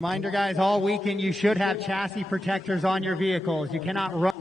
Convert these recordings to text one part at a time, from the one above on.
Reminder, guys, all weekend you should have chassis protectors on your vehicles. You cannot run.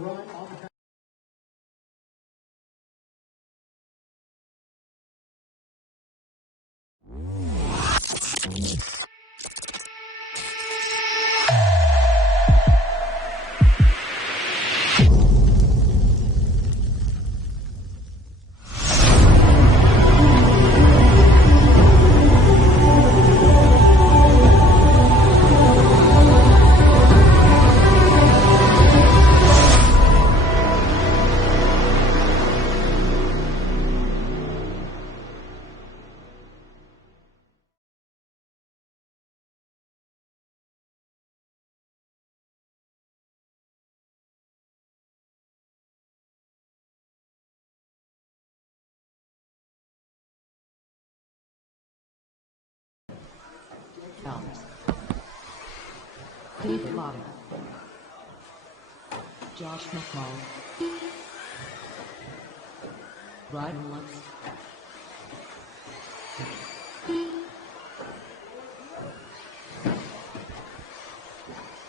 David Lotta, Josh McCall, Ryan Lutz,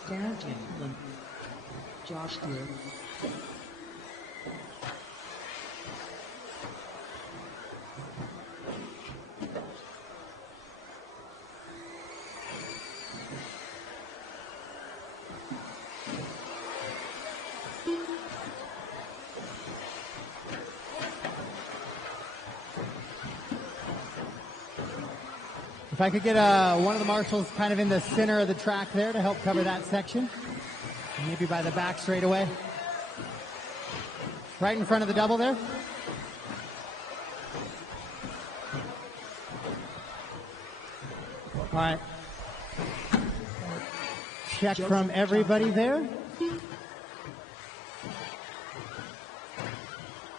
Darren Chamberlain, Josh Deere, If I could get one of the marshals kind of in the center of the track there to help cover that section. Maybe by the back straight away. Right in front of the double there. All right. Check from everybody there.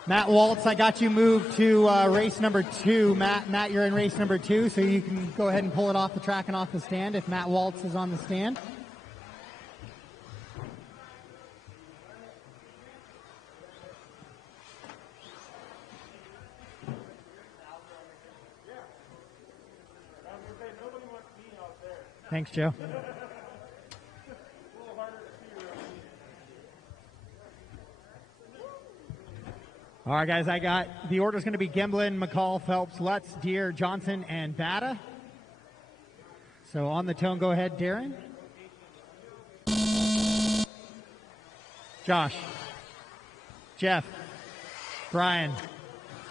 Matt Waltz, I got you moved to race number 2. Matt, you're in race number 2, so you can go ahead and pull it off the track and off the stand if Matt Waltz is on the stand. Thanks, Joe. All right, guys, I got the order's going to be Gemblin, McCall, Phelps, Lutz, Deere, Johnson, and Bata. So on the tone, go ahead, Darren. Josh, Jeff, Brian,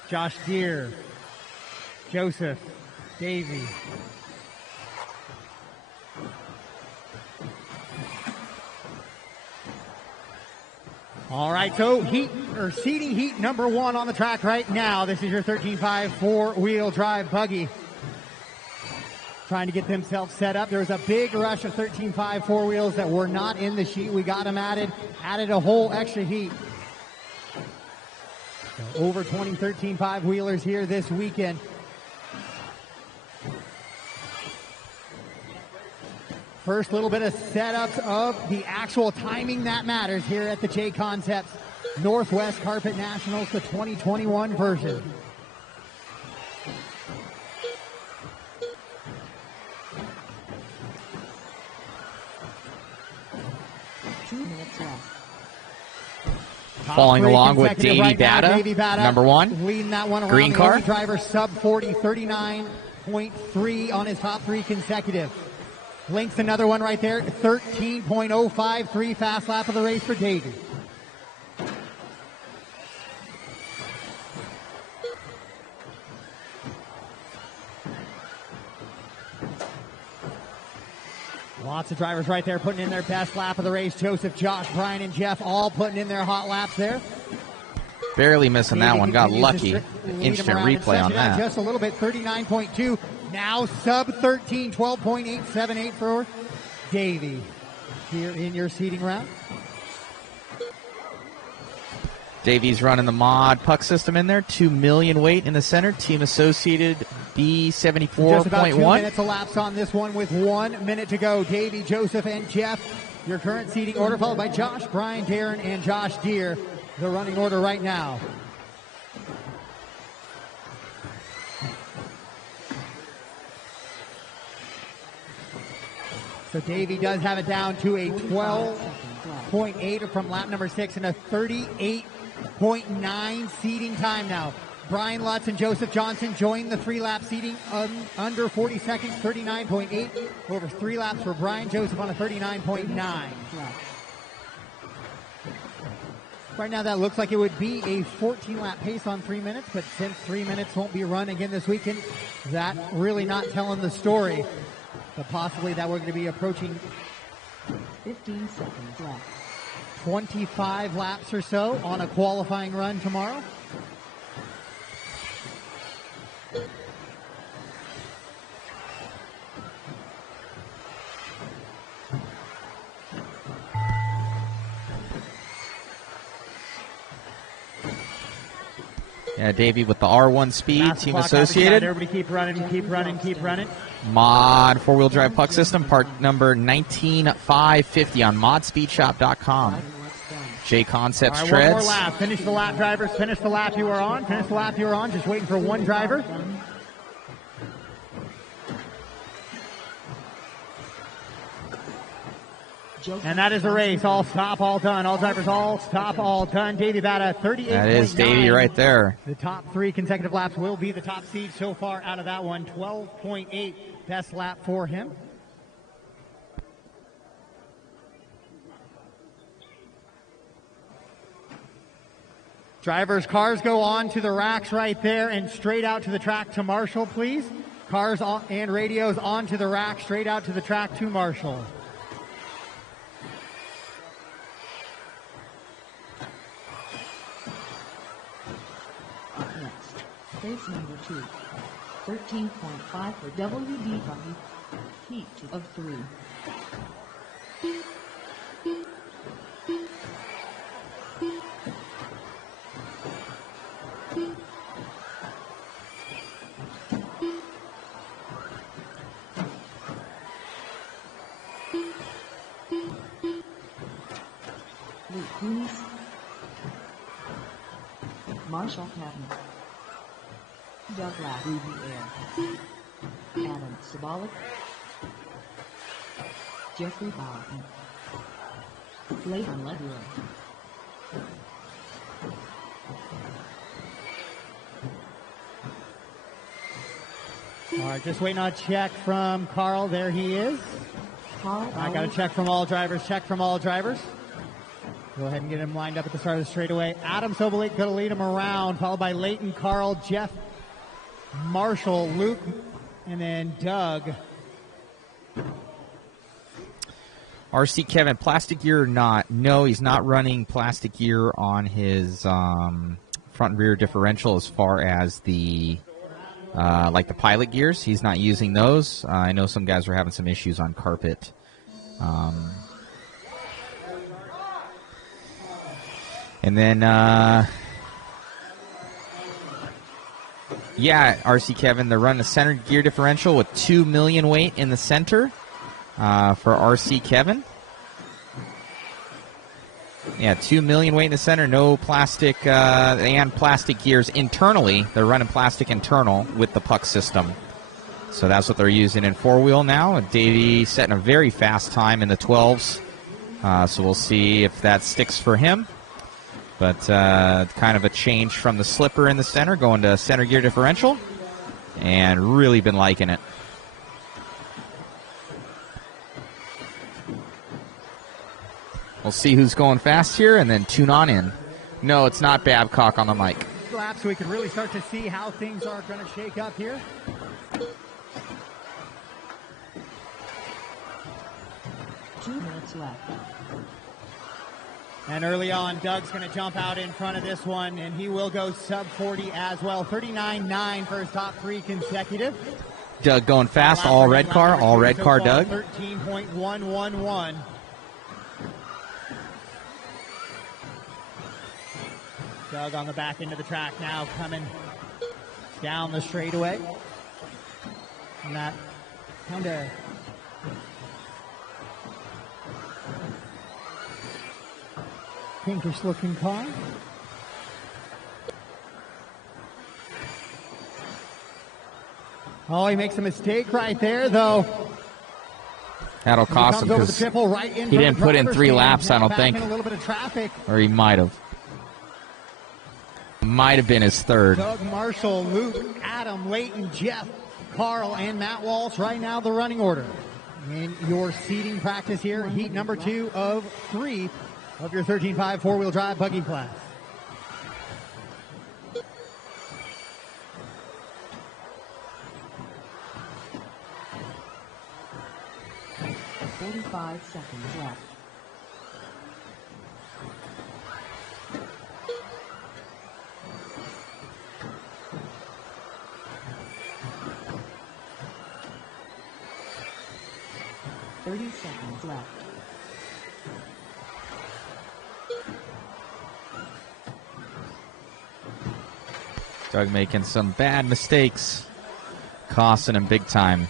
Josh Deere, Joseph, Davey. All right, so seating heat number 1 on the track right now. This is your 13.5 four-wheel drive buggy. Trying to get themselves set up. There was a big rush of 13.5 four wheels that were not in the sheet. We got them added a whole extra heat. So over 20 13.5 wheelers here this weekend. First little bit of setups of the actual timing that matters here at the JConcepts Northwest Carpet Nationals, the 2021 version. Following along with Davey right Bata, number 1. Leading that one around. Green car. Driver sub 40, 39.3 on his top 3 consecutive. Links another one right there, 13.053 fast lap of the race for Davey. Lots of drivers right there putting in their best lap of the race. Joseph, Josh, Brian, and Jeff all putting in their hot laps there. Barely missing that one. Got lucky. Instant replay on that. Just a little bit, 39.2. Now sub 13, 12.878 for Davey here in your seating round. Davey's running the mod puck system in there. 2 million weight in the center. Team associated B74.1. Just about 2 minutes elapsed on this one with 1 minute to go. Davey, Joseph, and Jeff, your current seating order, followed by Josh, Brian, Darren, and Josh Deere, the running order right now. So So Davey does have it down to a 12.8 from lap number 6 and a 38.9 seating time now. Brian Lutz and Joseph Johnson join the 3-lap seating under 40 seconds, 39.8. Over 3 laps for Brian Joseph on a 39.9. Right now that looks like it would be a 14-lap pace on 3 minutes, but since 3 minutes won't be run again this weekend, that really not telling the story. But possibly that we're going to be approaching 15 seconds left. 25 laps or so on a qualifying run tomorrow. Yeah, Davey with the R1 speed, Last team clock associated. Everybody keep running, keep running, keep running. Mod 4-wheel drive puck system, part number 19550 on modspeedshop.com. JConcepts All right, treads. one more lap. Finish the lap, drivers. Finish the lap you are on. Finish the lap you are on. Just waiting for one driver. And that is a race. All stop, all done. All drivers, all stop, all done. Davey about a 38.9. That is Davey right there. The top 3 consecutive laps will be the top seed so far out of that one. 12.8 best lap for him. Drivers' cars go on to the racks right there and straight out to the track to Marshall, please. Cars and radios onto the rack, straight out to the track to Marshall. Race number 2. 13.5 for WD Buggy. Heat of 3. Luke Coonies. Marshall Cabinet. Doug Lapp, Ruby Air. Adam Sabolic. Jeffrey Bowden. Flavon Ledrow. All right, just waiting on a check from Carl. There he is. Carl I got a check from all drivers. Check from all drivers. Go ahead and get him lined up at the start of the straightaway. Adam Sobolate going to lead him around, followed by Leighton, Carl, Jeff, Marshall, Luke, and then Doug. RC Kevin, plastic gear or not? No, he's not running plastic gear on his front and rear differential as far as the like the pilot gears. He's not using those. I know some guys were having some issues on carpet. And then, yeah, RC Kevin, they're running a center gear differential with 2 million weight in the center for RC Kevin. Yeah, 2 million weight in the center, no plastic and plastic gears internally. They're running plastic internal with the puck system. So that's what they're using in 4-wheel now. And Davey setting a very fast time in the 12s. So we'll see if that sticks for him. But kind of a change from the slipper in the center, going to center gear differential, and really been liking it. We'll see who's going fast here, and then tune on in. No, it's not Babcock on the mic. Laps, so we can really start to see how things are going to shake up here. Two minutes left. And early on, Doug's going to jump out in front of this one, and he will go sub 40 as well. 39.9 for his top 3 consecutive. Doug going fast, all red car, Doug. 13.111. Doug on the back end of the track now, coming down the straightaway. And that kind of pinkish looking car. Oh, he makes a mistake right there, though. That'll cost him Comes over the because triple right in he from didn't the put in driver's 3 stand. laps, I Now don't back think. in a little bit of traffic. Or he might have. Might have been his third. Doug Marshall, Luke, Adam, Layton, Jeff, Carl, and Matt Walsh. Right now, the running order in your seating practice here. Heat number 2 of 3 of your 13.5 four-wheel drive buggy class. Forty-five seconds left. Thirty seconds left. Doug making some bad mistakes, costing him big time.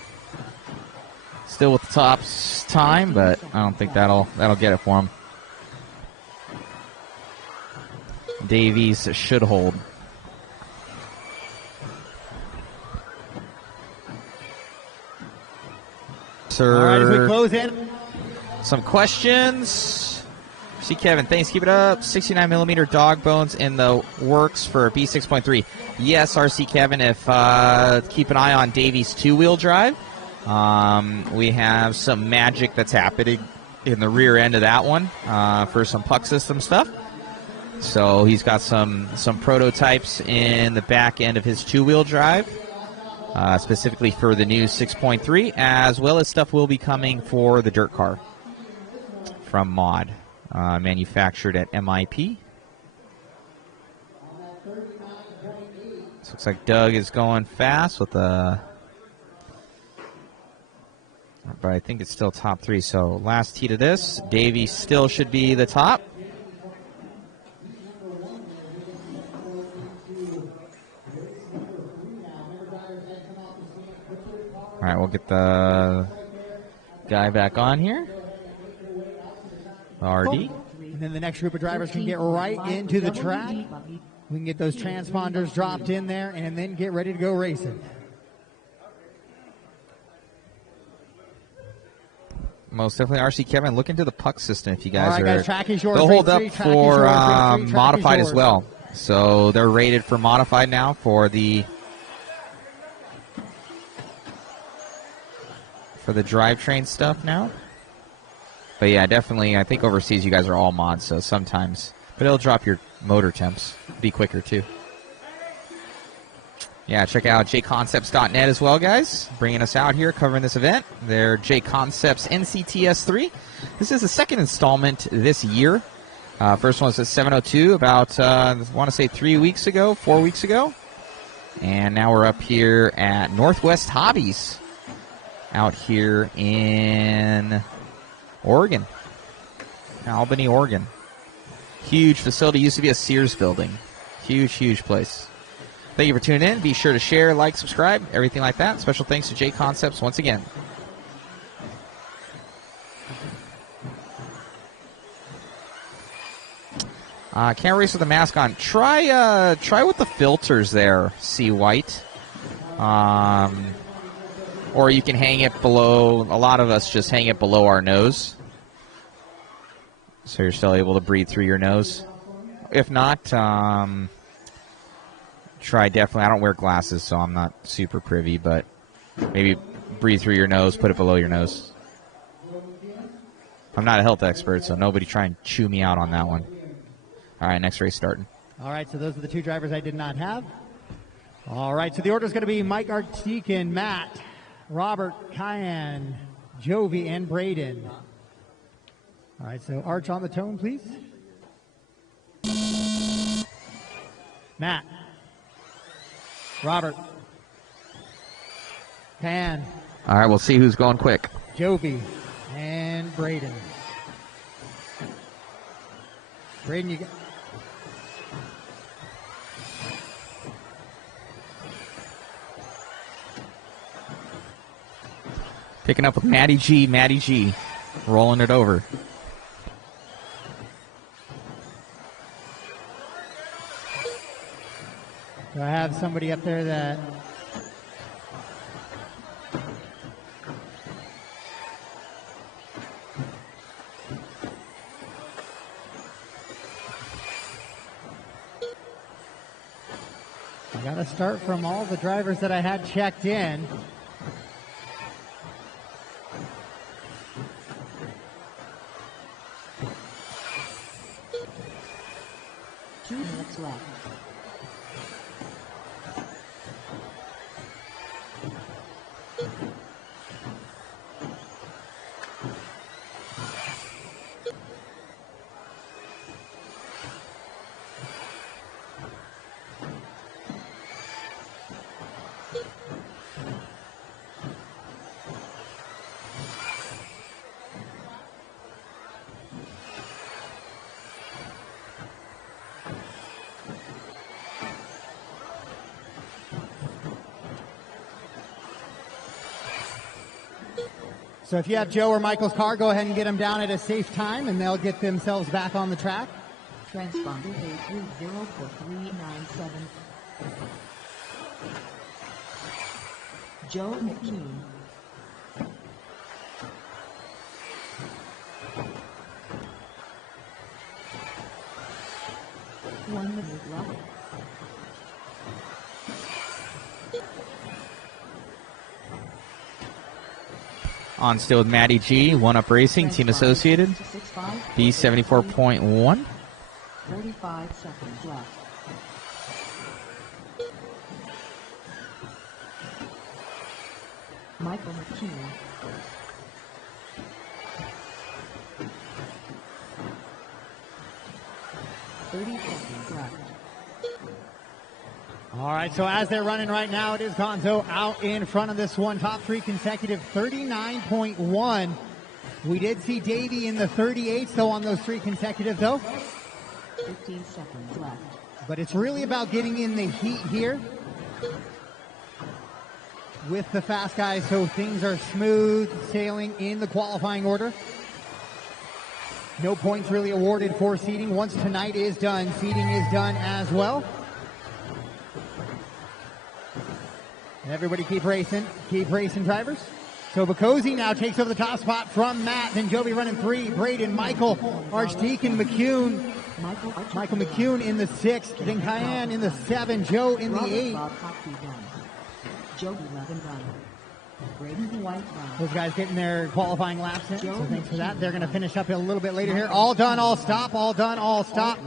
Still with the top time, but I don't think that'll get it for him. Davies should hold. All right, as we close in. Some questions. See Kevin, thanks. Keep it up. 69mm dog bones in the works for B6.3. Yes, RC Kevin. If keep an eye on Davies 2-wheel drive. We have some magic that's happening in the rear end of that one for some puck system stuff. So he's got some prototypes in the back end of his 2-wheel drive, specifically for the new 6.3, as well as stuff will be coming for the dirt car from Mod, manufactured at MIP. So looks like Doug is going fast with a... But I think it's still top 3. So last heat of this, Davey still should be the top. All right, we'll get the guy back on here. RD. And then the next group of drivers can get right into the track. We can get those transponders dropped in there and then get ready to go racing. Most definitely, RC Kevin. Look into the puck system if you guys All right, are. guys, track is yours. They'll hold up Track is for yours. Track is modified yours. as well. So they're rated for modified now for the drivetrain stuff now. But yeah, definitely. I think overseas you guys are all mods, so sometimes, but it'll drop your motor temps. Be quicker too. Yeah, check out JConcepts.net as well, guys. Bringing us out here, covering this event. They're JConcepts NCTS3. This is the second installment this year. First one was at 702 about, I want to say 4 weeks ago. And now we're up here at NorthWestHobbies out here in Oregon. Albany, Oregon. Huge facility. Used to be a Sears building. Huge, huge place. Thank you for tuning in. Be sure to share, like, subscribe, everything like that. Special thanks to JConcepts once again. Can't race with the mask on. Try with the filters there, C White. Or you can hang it below. A lot of us just hang it below our nose, so you're still able to breathe through your nose. If not, try definitely. I don't wear glasses, so I'm not super privy, but maybe breathe through your nose, put it below your nose. I'm not a health expert, so nobody try and chew me out on that one. All right, next race starting. All right, so those are the 2 drivers I did not have. All right, so the order is going to be Mike Artican, Matt, Robert, Kyan, Jovi, and Braden. All right, so Arch on the tone, please. Matt. Robert. Pan. All right, we'll see who's going quick. Jovi. And Braden. Braden, you got... Picking up with Matty G. Rolling it over. Do I have somebody up there that... Got a start from all the drivers that I had checked in. Two minutes left. So if you have Joe or Michael's car, go ahead and get them down at a safe time, and they'll get themselves back on the track. Transponder A304397. Joe McKean. One minute left. On still with Matty G, One Up Racing, Team Associated, B74.1. 45 seconds left. Michael McKean. $30 left. All right, so as they're running right now, it is Gonzo out in front of this one. Top three consecutive, 39.1. We did see Davey in the 38s, though, on those three consecutive, though. 15 seconds left. But it's really about getting in the heat here with the fast guys, so things are smooth sailing in the qualifying order. No points really awarded for seeding. Once tonight is done, seeding is done as well. Everybody keep racing, drivers. So Bocosi now takes over the top spot from Matt. Then Joby running 3, Braden, Michael, Archdeacon, McCune. Michael McCune in the 6, then Cayenne in the 7, Joe in the 8. Joby 11 run. Braden White run. Those guys getting their qualifying laps in, so thanks for that. They're going to finish up a little bit later here. All done, all stop, all done, all stop.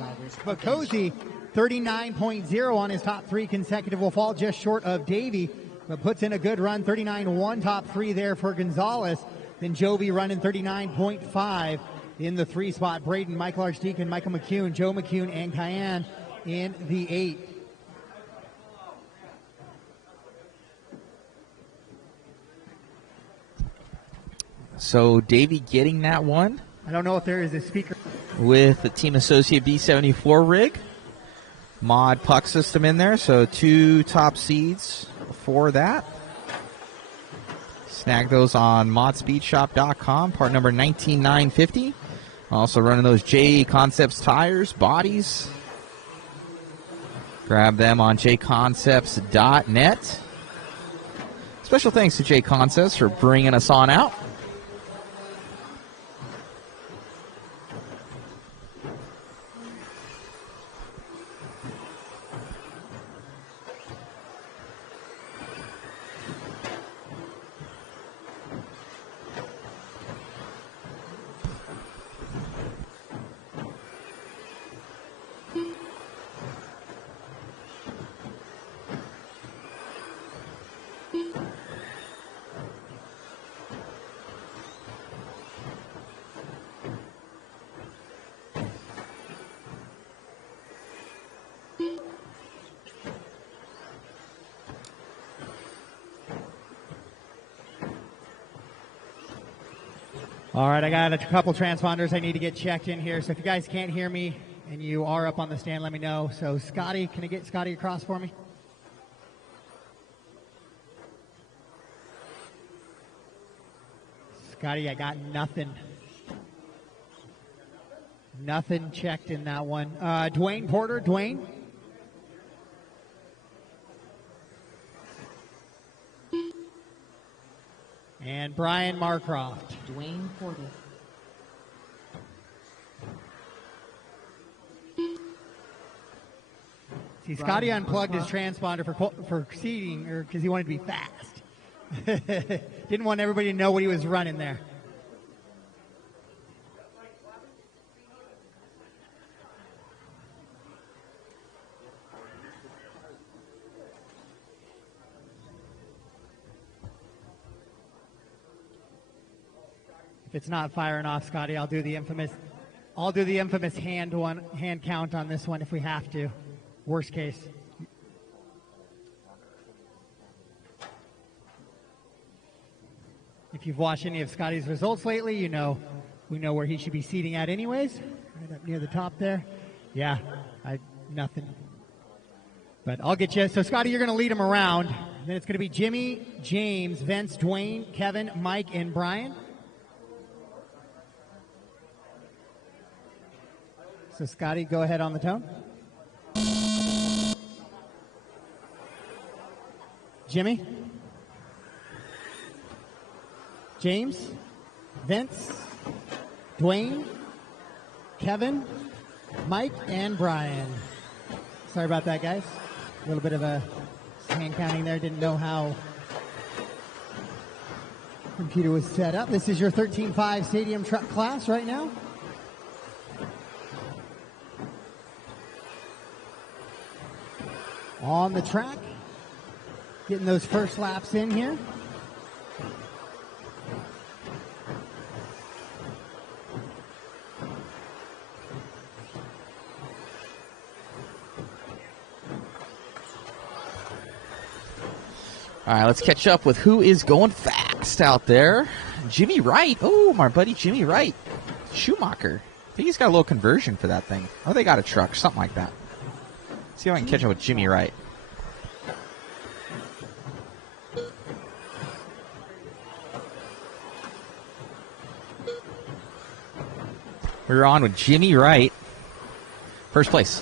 Bocosi, 39.0 on his top three consecutive, will fall just short of Davey, but puts in a good run. 39.1 top three there for Gonzalez. Then Joby running 39.5 in the 3 spot. Braden, Michael Archdeacon, Michael McCune, Joe McCune, and Cayenne in the 8. So Davey getting that one. I don't know if there is a speaker. With the Team Associate B74 rig. Mod puck system in there, so 2 top seeds for that. Snag those on modspeedshop.com, part number 19950. Also running those JConcepts tires, bodies. Grab them on JConcepts.net. Special thanks to JConcepts for bringing us on out. All right, I got a couple transponders I need to get checked in here. So if you guys can't hear me and you are up on the stand, let me know. So Scotty, can I get Scotty across for me? Scotty, I got nothing. Nothing checked in that one. Dwayne Porter, Dwayne. And Brian Marcroft. Dwayne Porter. See See, Scotty unplugged his transponder for seating, or because he wanted to be fast. Didn't want everybody to know what he was running there. If it's not firing off, Scotty, I'll do the infamous hand count on this one if we have to. Worst case. If you've watched any of Scotty's results lately, we know where he should be seating at anyways. Right up near the top there. Yeah, nothing. But I'll get you. So, Scotty, you're going to lead him around. Then it's going to be Jimmy, James, Vince, Dwayne, Kevin, Mike, and Brian. So, Scotty, go ahead on the tone. Jimmy, James, Vince, Dwayne, Kevin, Mike, and Brian. Sorry about that, guys. A little bit of a hand counting there. Didn't know how the computer was set up. This is your 13.5 stadium truck class right now. On the track, getting those first laps in here. All right, let's catch up with who is going fast out there. Jimmy Wright. Oh, my buddy Jimmy Wright. Schumacher. I think he's got a little conversion for that thing. Or they got a truck, something like that. See if I can catch up with Jimmy Wright. We're on with Jimmy Wright. First place.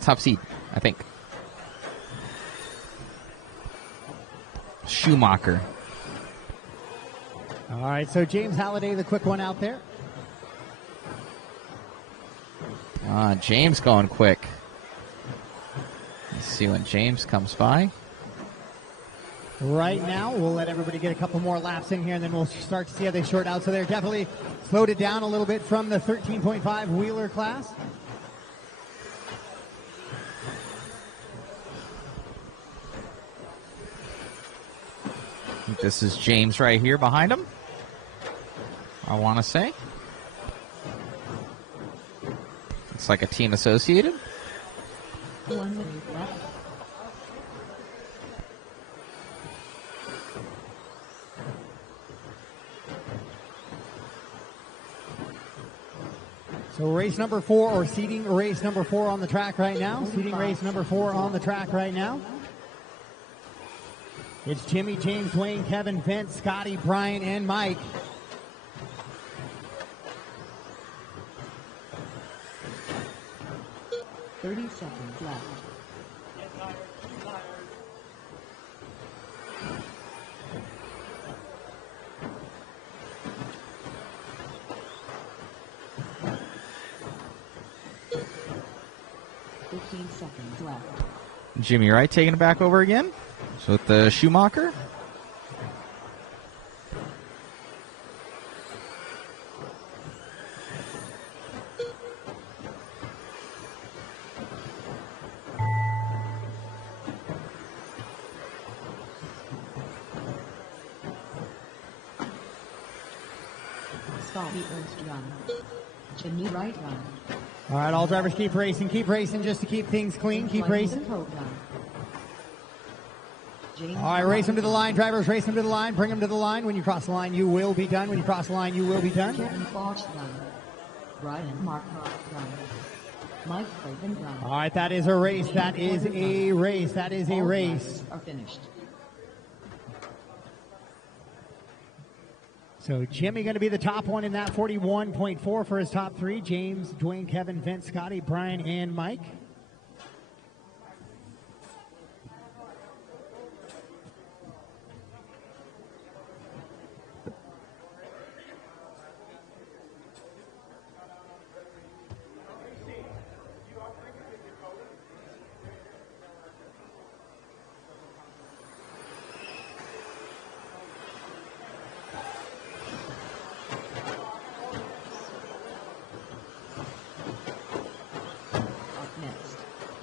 Top seed, I think. Schumacher. All right, so James Halliday, the quick one out there. James going quick. Let's see when James comes by. Right now, we'll let everybody get a couple more laps in here, and then we'll start to see how they short out. So they're definitely slowed it down a little bit from the 13.5 wheeler class. I think this is James right here behind him, I want to say. It's like a team associated. 1 minute left. So race number 4, or seating race number 4 on the track right now. Seating race number 4 on the track right now. It's Jimmy, James, Dwayne, Kevin, Vince, Scotty, Brian, and Mike. Thirty seconds left. Seconds left. Jimmy Wright taking it back over again. So with the Schumacher. Scotty Ernst run. Jimmy Wright run. All right, all drivers keep racing just to keep things clean. Keep racing. All right, race them to the line, drivers. Race them to the line. Bring them to the line. When you cross the line, you will be done. When you cross the line, you will be done. Kevin Fox run. Brian Mark run. Mike Craven run. All right, that is a race. That is a race. That is a race. Are finished. So Jimmy going to be the top one in that 41.4 for his top 3. James, Dwayne, Kevin, Vince, Scotty, Brian, and Mike.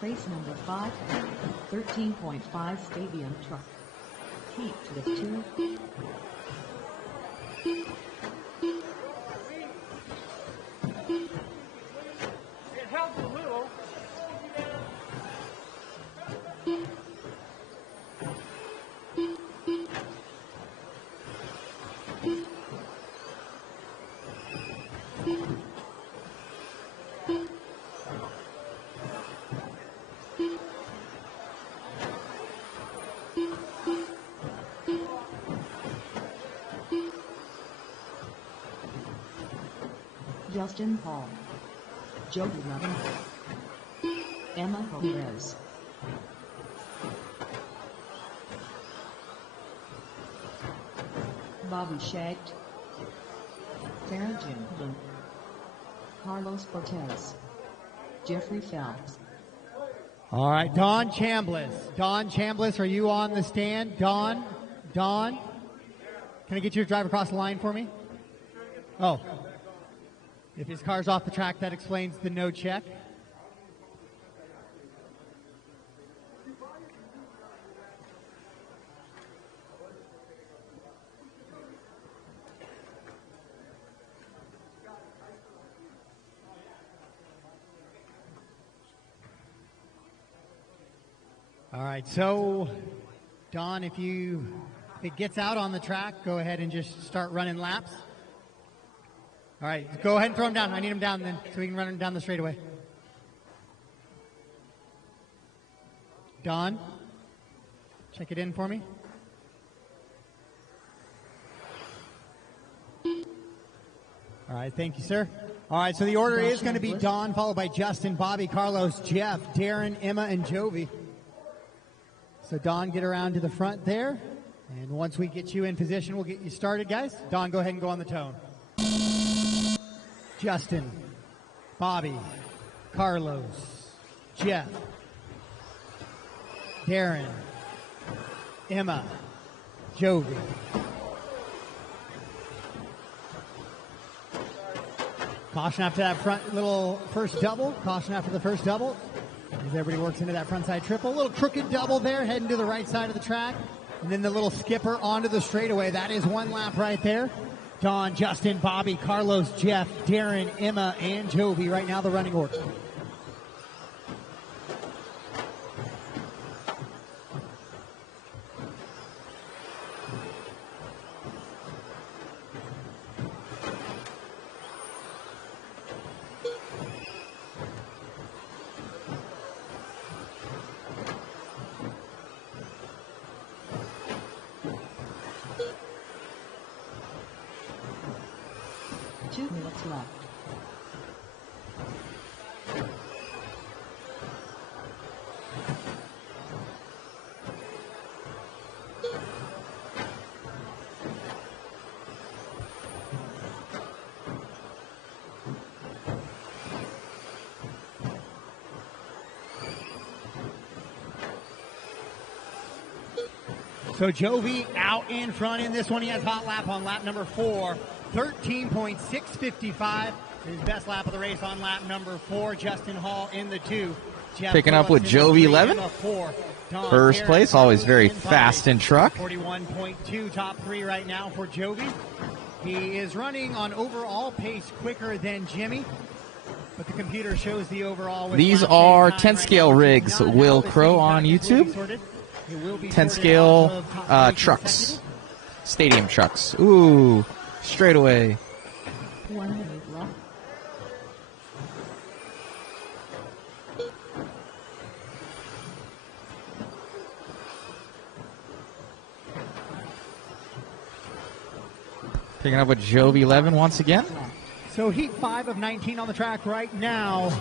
Race number 5, 13.5 Stadium Truck. Heat to the 2. It helps a little. Justin Hall, Joey Levin, Emma Perez, Bobby Shagged, Sarah Jim, Carlos Cortez, Jeffrey Phelps. All right, Don Chambliss. Don Chambliss, are you on the stand? Don, can I get you to drive across the line for me? Oh. If his car's off the track, that explains the no check. All right, so Don, if it gets out on the track, go ahead and just start running laps. All right, go ahead and throw him down. I need him down then so we can run him down the straightaway. Don, check it in for me. All right, thank you, sir. All right, so the order is going to be Don, followed by Justin, Bobby, Carlos, Jeff, Darren, Emma, and Jovi. So Don, get around to the front there. And once we get you in position, we'll get you started, guys. Don, go ahead and go on the tone. Justin, Bobby, Carlos, Jeff, Darren, Emma, Jovi. Caution after that front little first double. Caution after the first double. As everybody works into that front side triple. A little crooked double there, heading to the right side of the track. And then the little skipper onto the straightaway. That is one lap right there. Don, Justin, Bobby, Carlos, Jeff, Darren, Emma, and Jovi. Right now, the running order. Left. So Jovi out in front in this one. He has hot lap on lap number 4. 13.655. His best lap of the race on lap number 4. Justin Hall in the 2. Jeff Picking up with Jovi 11. First place, always very fast in truck. 41.2, top 3 right now for Jovi. He is running on overall pace quicker than Jimmy, but the computer shows the overall. These are 10 scale rigs, Will Crow on YouTube. 10 scale trucks, stadium trucks. Ooh, straightaway. 1 minute left. Picking up with Jovi 11 once again. So heat 5 of 19 on the track right now.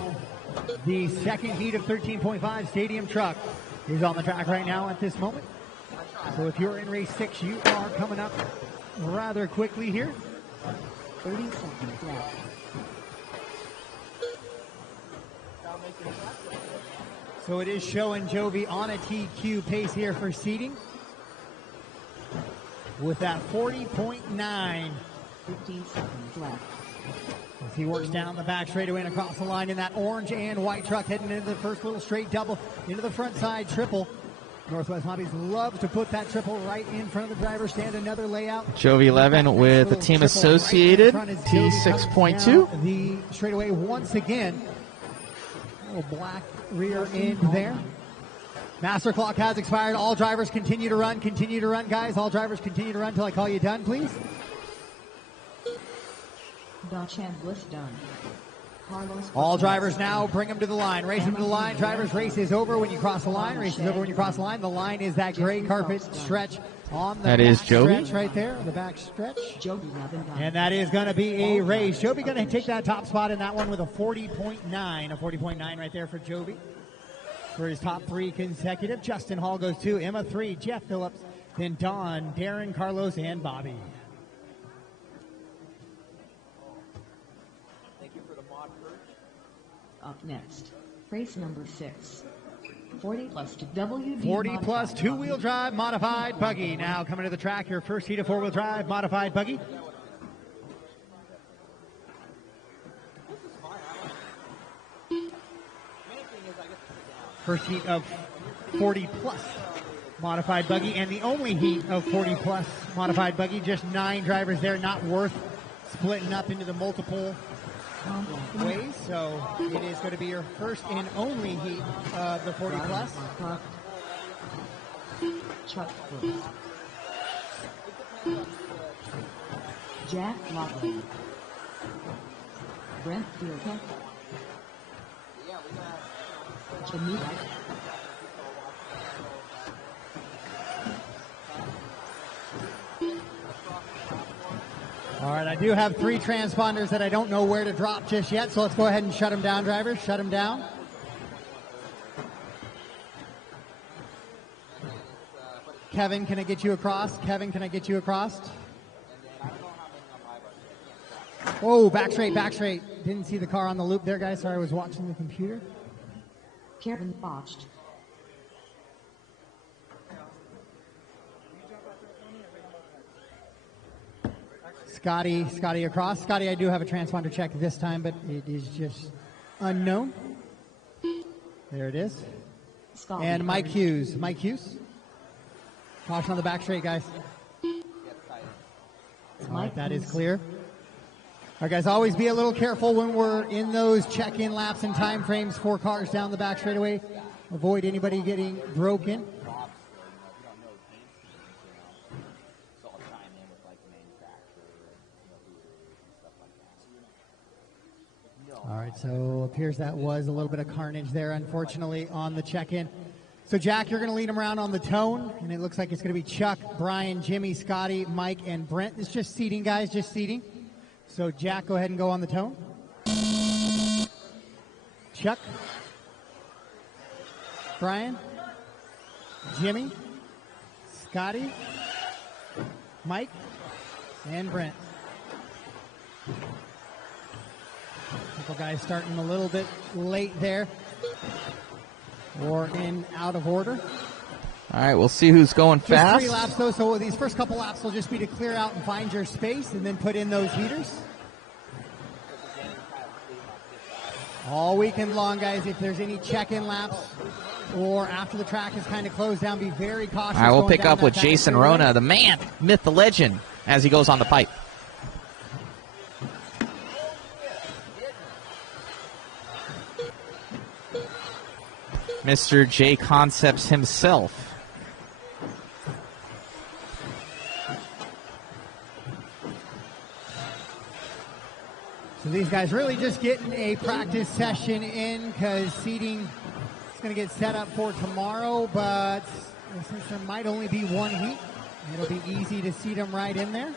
The second heat of 13.5 stadium truck is on the track right now at this moment. So if you're in race 6, you are coming up rather quickly here. 30 seconds left. So it is showing Jovi on a TQ pace here for seating with that 40.9. 15 seconds left. As he works down the back straightaway and across the line in that orange and white truck, heading into the first little straight double, into the front side triple. Northwest Hobbies loves to put that triple right in front of the driver's stand. Another layout. Jovi 11 with the team associated T6.2. The straightaway once again. Little black rear end there. Master clock has expired. All drivers continue to run. Continue to run, guys. All drivers continue to run until I call you done, please. Dachshund Bliss done. Carlos All drivers now bring them to the line. Race them to the line. Drivers, race is over when you cross the line. Race is over when you cross the line. The line is that gray carpet stretch on the that is back Jovi stretch right there, the back stretch. Jovi 11 done. And that is going to be a race. Jovi going to take that top spot in that one with a 40.9. A 40.9 right there for Jovi. For his top 3 consecutive. Justin Hall goes 2. Emma 3. Jeff Phillips. Then Don, Darren, Carlos, and Bobby. Up next, race number 6. 40 plus to WD 40 plus two-wheel drive modified buggy. Now coming to the track, your first heat of four-wheel drive modified buggy. First heat of 40 plus modified buggy, and the only heat of 40 plus modified buggy. Just 9 drivers there, not worth splitting up into the multiple ways, so it is going to be your first and only heat of the 40 plus. Chuck Brooks. Jack Loveland. Brent Fielder. Janita. All right, I do have 3 transponders that I don't know where to drop just yet, so let's go ahead and shut them down, drivers. Shut them down. Kevin, can I get you across? Kevin, can I get you across? Oh, back straight, back straight. Didn't see the car on the loop there, guys. Sorry, I was watching the computer. Kevin botched. Scotty across. Scotty, I do have a transponder check this time, but it is just unknown. There it is. Scotty And Mike Hughes. Mike Hughes. Caution on the back straight, guys. All right, that is clear. All right, guys, always be a little careful when we're in those check-in laps and time frames for cars down the back straightaway. Avoid anybody getting broken. All right, so appears that was a little bit of carnage there, unfortunately, on the check-in. So, Jack, you're going to lead them around on the tone, and it looks like it's going to be Chuck, Brian, Jimmy, Scotty, Mike, and Brent. It's just seating, guys, just seating. So, Jack, go ahead and go on the tone. Chuck, Brian, Jimmy, Scotty, Mike, and Brent. Couple guys starting a little bit late there, or in out of order. All right, we'll see who's going Just fast. 3 laps though, so these first couple laps will just be to clear out and find your space and then put in those heaters. All weekend long, guys, if there's any check-in laps or after the track is kind of closed down, be very cautious. All right, we'll going pick down up with that Jason back Rona, straightaway. the man, myth, the legend, as he goes on the pipe. Mr. JConcepts himself. So these guys really just getting a practice session in because seating is going to get set up for tomorrow, but since there might only be 1 heat, it'll be easy to seat them right in there.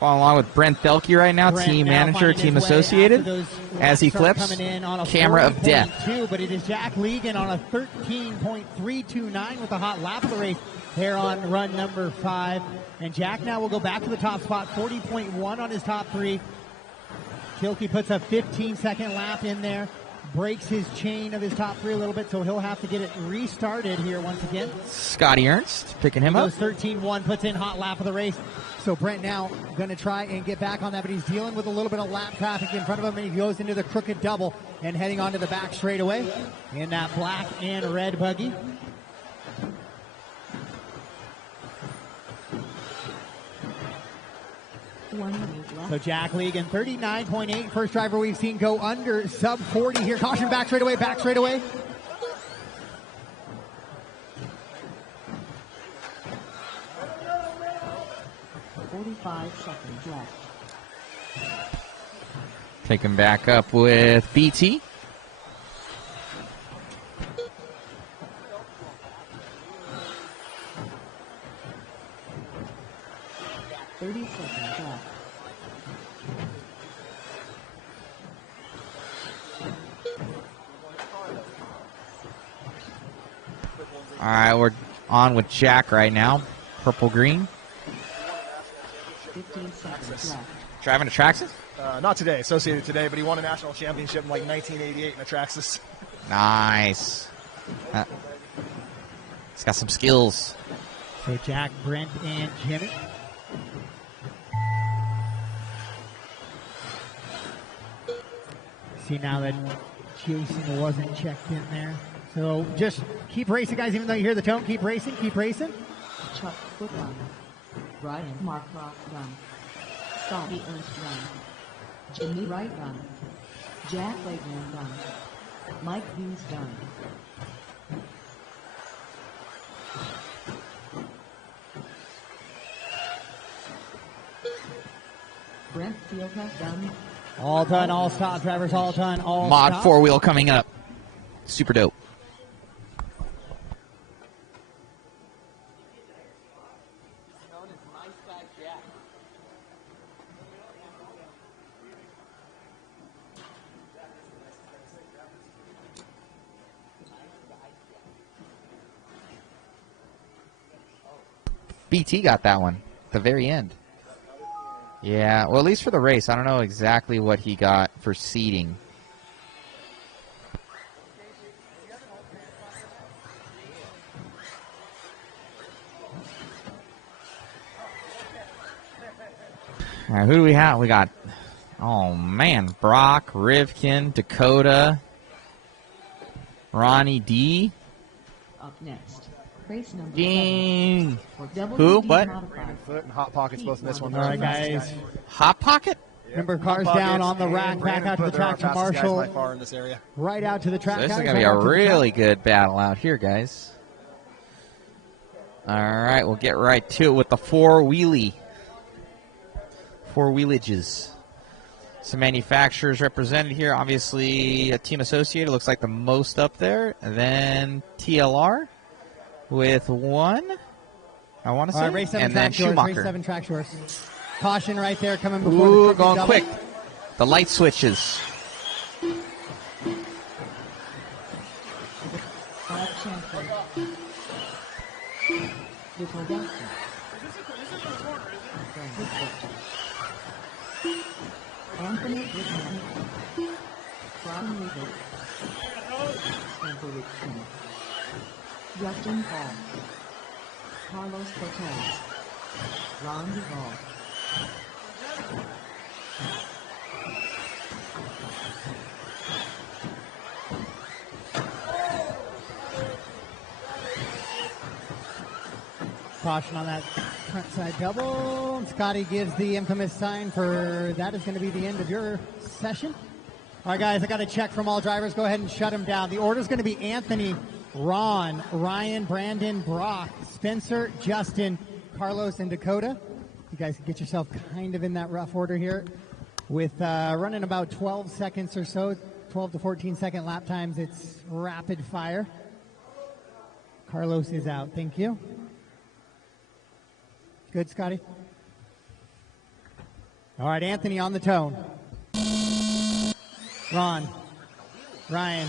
Following along with Brent Thelke right now, Brent team now manager, finding team his way associated, after those as he laps start flips, coming in on a camera of death. 40.2, but it is Jack Legan on a 13.329 with a hot lap of the race there on run number 5. And Jack now will go back to the top spot, 40.1 on his top 3. Kilke puts a 15-second lap in there. breaks his chain of his top three a little bit, so he'll have to get it restarted here once again. Scotty Ernst picking him up. Goes 13-1, puts in hot lap of the race. So Brent now going to try and get back on that, but he's dealing with a little bit of lap traffic in front of him, and he goes into the crooked double and heading onto the back straightaway in that black and red buggy. So Jack Legan, 39.8, first driver we've seen go under sub 40 here. Caution, back straight away, back straight away. Seconds left. Take him back up with BT. All right, we're on with Jack right now. Purple-green. 15 seconds left. Driving a Traxxas? Not today, associated today, but he won a national championship in like 1988 in a Traxxas. Nice. He's got some skills. So Jack, Brent, and Jimmy. See now that Jason wasn't checked in there. So just keep racing, guys, even though you hear the tone. Keep racing, keep racing. Chuck Foot run. Brian Markroft run. Scotty Ernst run. Jimmy Wright run. Jack Legan run. Mike Hughes done. Brent Fieldhouse done. All done, all stop, drivers, all done, all Mod stop. 4-wheel coming up. Super dope. BT got that one at the very end. Yeah, well, at least for the race. I don't know exactly what he got for seeding. All right, who do we have? We got, oh, man, Brock, Rivkin, Dakota, Ronnie D. Up next. Race number Dang. 7. Who? What? Foot and Hot Pockets both in this one. All right, guys. Hot Pocket? Remember, cars down on the rack, back out to the track for Marshall. By far in this area. Right out to the track. So this is guys, going to be right a out to the really track. good battle out here, guys. All right, we'll get right to it with the four-wheelages. Some manufacturers represented here. Obviously, a team associated looks like the most up there. And then TLR with one, I want to say. All right, race 7 and then track shores, Schumacher. race 7 track shores. Caution right there coming before Ooh, the going double. quick. The light switches. 5 champion. Little Delta. Anthony Goodman. Ron Weaver. Spencer Richardson. Justin Paul. Carlos Cortez. Ron Duvall. Caution on that front side double. And Scotty gives the infamous sign for that is going to be the end of your session. All right, guys, I got a check from all drivers. Go ahead and shut them down. The order is going to be Anthony, Ron, Ryan, Brandon, Brock, Spencer, Justin, Carlos, and Dakota. You guys can get yourself kind of in that rough order here with running about 12 seconds or so, 12 to 14 second lap times. It's rapid fire. Carlos is out. Thank you. Good, Scotty. All right, Anthony on the tone. Ron, Ryan,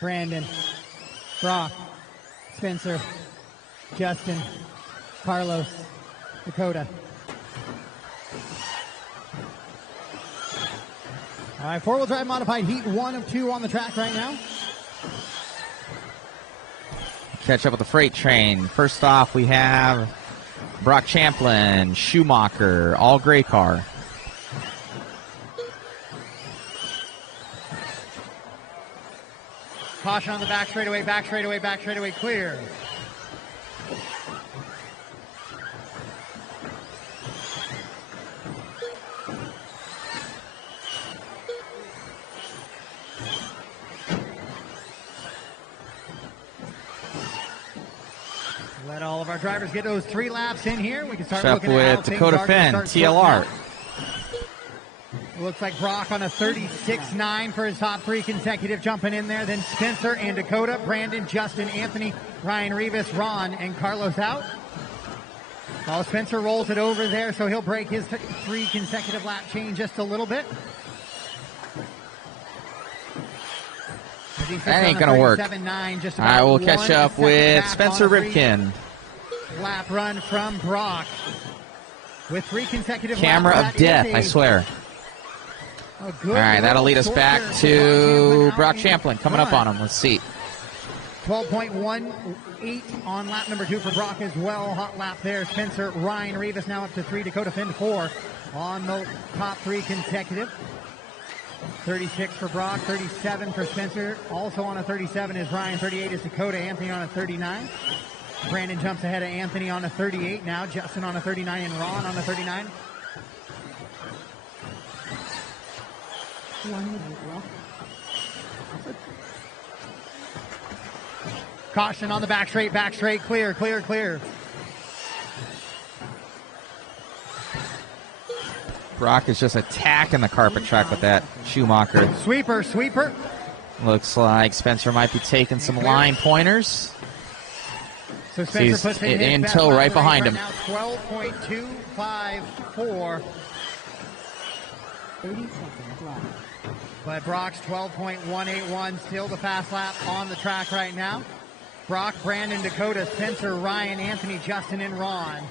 Brandon, Brock, Spencer, Justin, Carlos, Dakota. All right, four-wheel drive modified heat 1 of 2 on the track right now. Catch up with the freight train. First off, we have Brock Champlin, Schumacher, all gray car. Caution on the back straightaway, clear. Let all of our drivers get those 3 laps in here. We can start looking at how with Dakota Finn, TLR. Looks like Brock on a 36.9 for his top 3 consecutive, jumping in there. Then Spencer and Dakota, Brandon, Justin, Anthony, Ryan Rivas, Ron, and Carlos out. Well, Spencer rolls it over there, so he'll break his 3 consecutive lap chain just a little bit. That ain't going to work. All right, we'll catch up with Spencer Ripken. Lap run from Brock with 3 consecutive Camera laps. of death, I swear. All right, that'll lead us back to Brock Champlin coming up on him. Let's see. 12.18 on lap number 2 for Brock as well. Hot lap there. Spencer, Ryan Rivas now up to 3. Dakota Finn 4 on the top 3 consecutive. 36 for Brock, 37 for Spencer. Also on a 37 is Ryan, 38 is Dakota, Anthony on a 39. Brandon jumps ahead of Anthony on a 38 now. Justin on a 39 and Ron on a 39. Caution on the back straight, clear, clear, clear. Brock is just attacking the carpet track with that Schumacher. Sweeper, sweeper. Looks like Spencer might be taking some line pointers. So Spencer puts in tow right behind him. Now 12.254. 30 seconds left. But Brock's 12.181, still the fast lap on the track right now. Brock, Brandon, Dakota, Spencer, Ryan, Anthony, Justin, and Ron.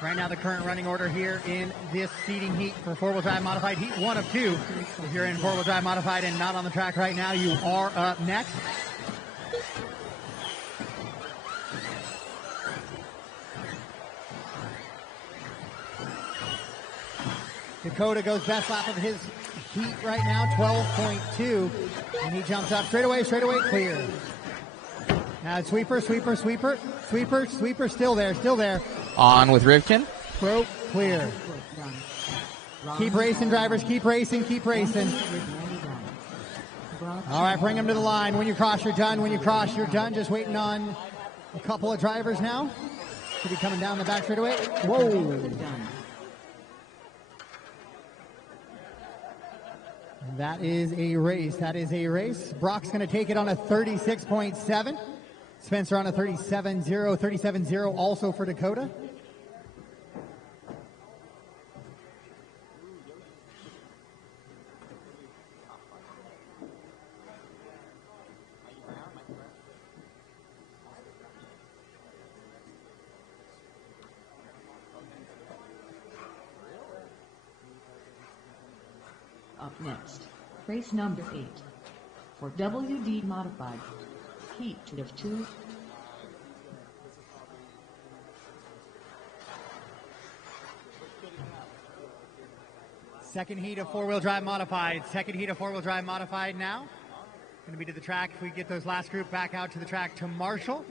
Right now the current running order here in this seating heat for four-wheel drive modified heat 1 of 2. If you're in four-wheel drive modified and not on the track right now, you are up next. Dakota goes best lap of his heat right now, 12.2. And he jumps up straight away, clear. Now it's sweeper, sweeper, sweeper, sweeper, sweeper, still there. On with Rivkin. Broke, clear. Keep racing, drivers, keep racing. All right, bring them to the line. When you cross, you're done. Just waiting on a couple of drivers now. Should be coming down the back straightaway. Whoa. That is a race. Brock's going to take it on a 36.7. Spencer on a 37.0 also for Dakota. Up next, race number 8 for WD modified heat of 2. Second heat of four-wheel drive modified now. Going to be to the track. If we get those last group back out to the track to Marshall.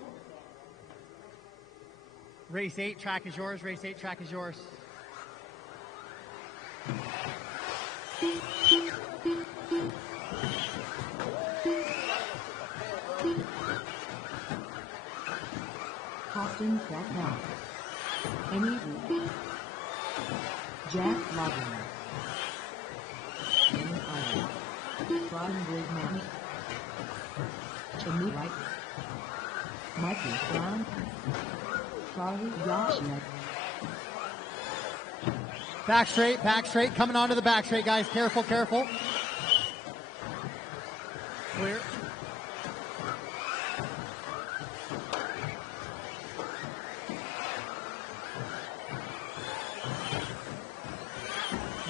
Race 8, track is yours. Austin Becknell. Amy Wu. Jack Logan. Amy Island. Brian Brigman. Jimmy Wright. Mikey Brown. Charlie Yoshnet. Back straight, coming onto the back straight, guys. Careful. Clear.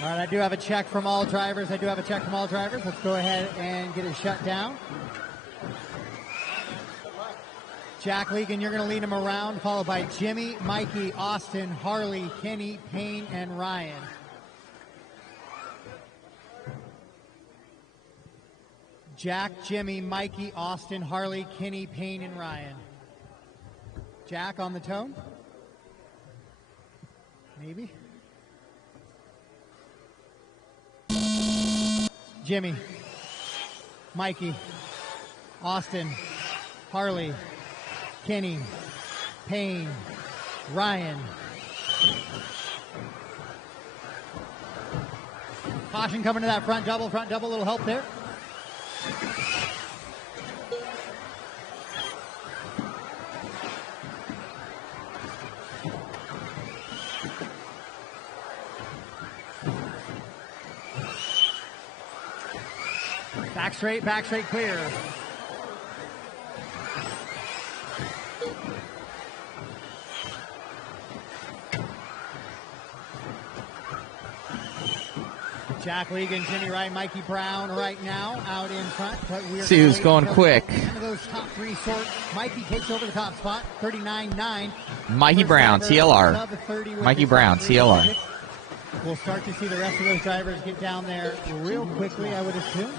All right, I do have a check from all drivers. Let's go ahead and get it shut down. Jack Legan, you're going to lead him around, followed by Jimmy, Mikey, Austin, Harley, Kenny, Payne, and Ryan. Jack, Jimmy, Mikey, Austin, Harley, Kenny, Payne, and Ryan. Jack on the tone? Maybe. Jimmy, Mikey, Austin, Harley, Kenny, Payne, Ryan. Caution coming to that front double, little help there. Back straight, clear. Jack Legan, Jimmy Wright, Mikey Brown right now out in front. But we're see who's going quick. Some of those top three sort. Mikey takes over the top spot, 39.9. Mikey Brown, TLR. Mikey Brown, TLR. We'll start to see the rest of those drivers get down there real quickly, I would assume.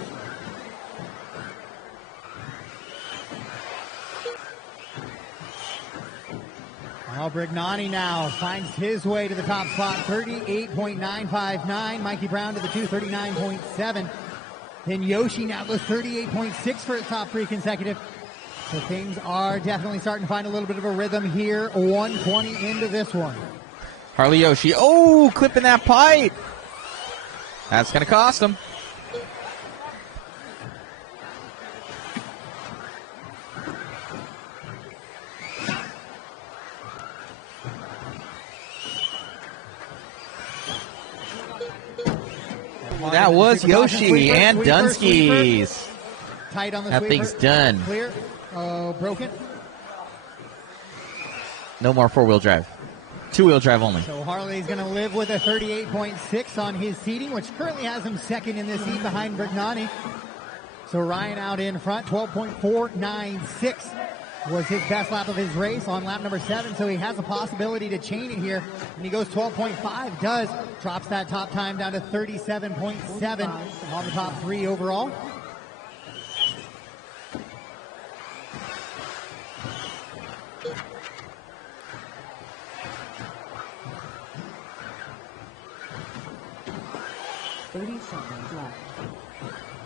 Well, Brignani now finds his way to the top spot, 38.959. Mikey Brown to the 2, 39.7. Then Yoshi now goes 38.6 for his top three consecutive. So things are definitely starting to find a little bit of a rhythm here. 120 into this one. Harley Yoshi, clipping that pipe. That's going to cost him. That was Yoshi and Dunsky's. Tight on the that sweeper. Thing's done. Clear. Broken. No more four-wheel drive. Two-wheel drive only. So Harley's going to live with a 38.6 on his seating, which currently has him second in this heat behind Brignani. So Ryan out in front, 12.496 was his best lap of his race on lap number 7. So he has a possibility to chain it here. And he goes 12.5, drops that top time down to 37.7 on the top three overall.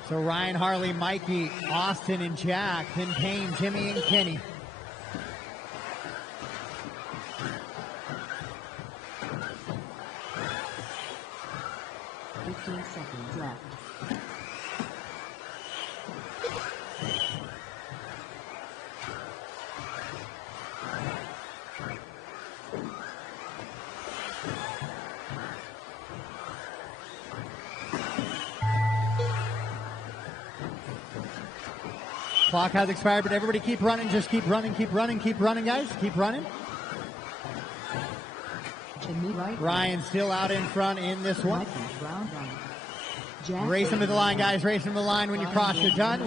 So Ryan, Harley, Mikey, Austin, and Jack, then Payne, Jimmy, and Kenny. Seconds left. Clock has expired, but everybody keep running. Just keep running, guys. Keep running. Ryan still out in front in this one. Race him to the line, guys. Race him to the line. When you cross, you're done.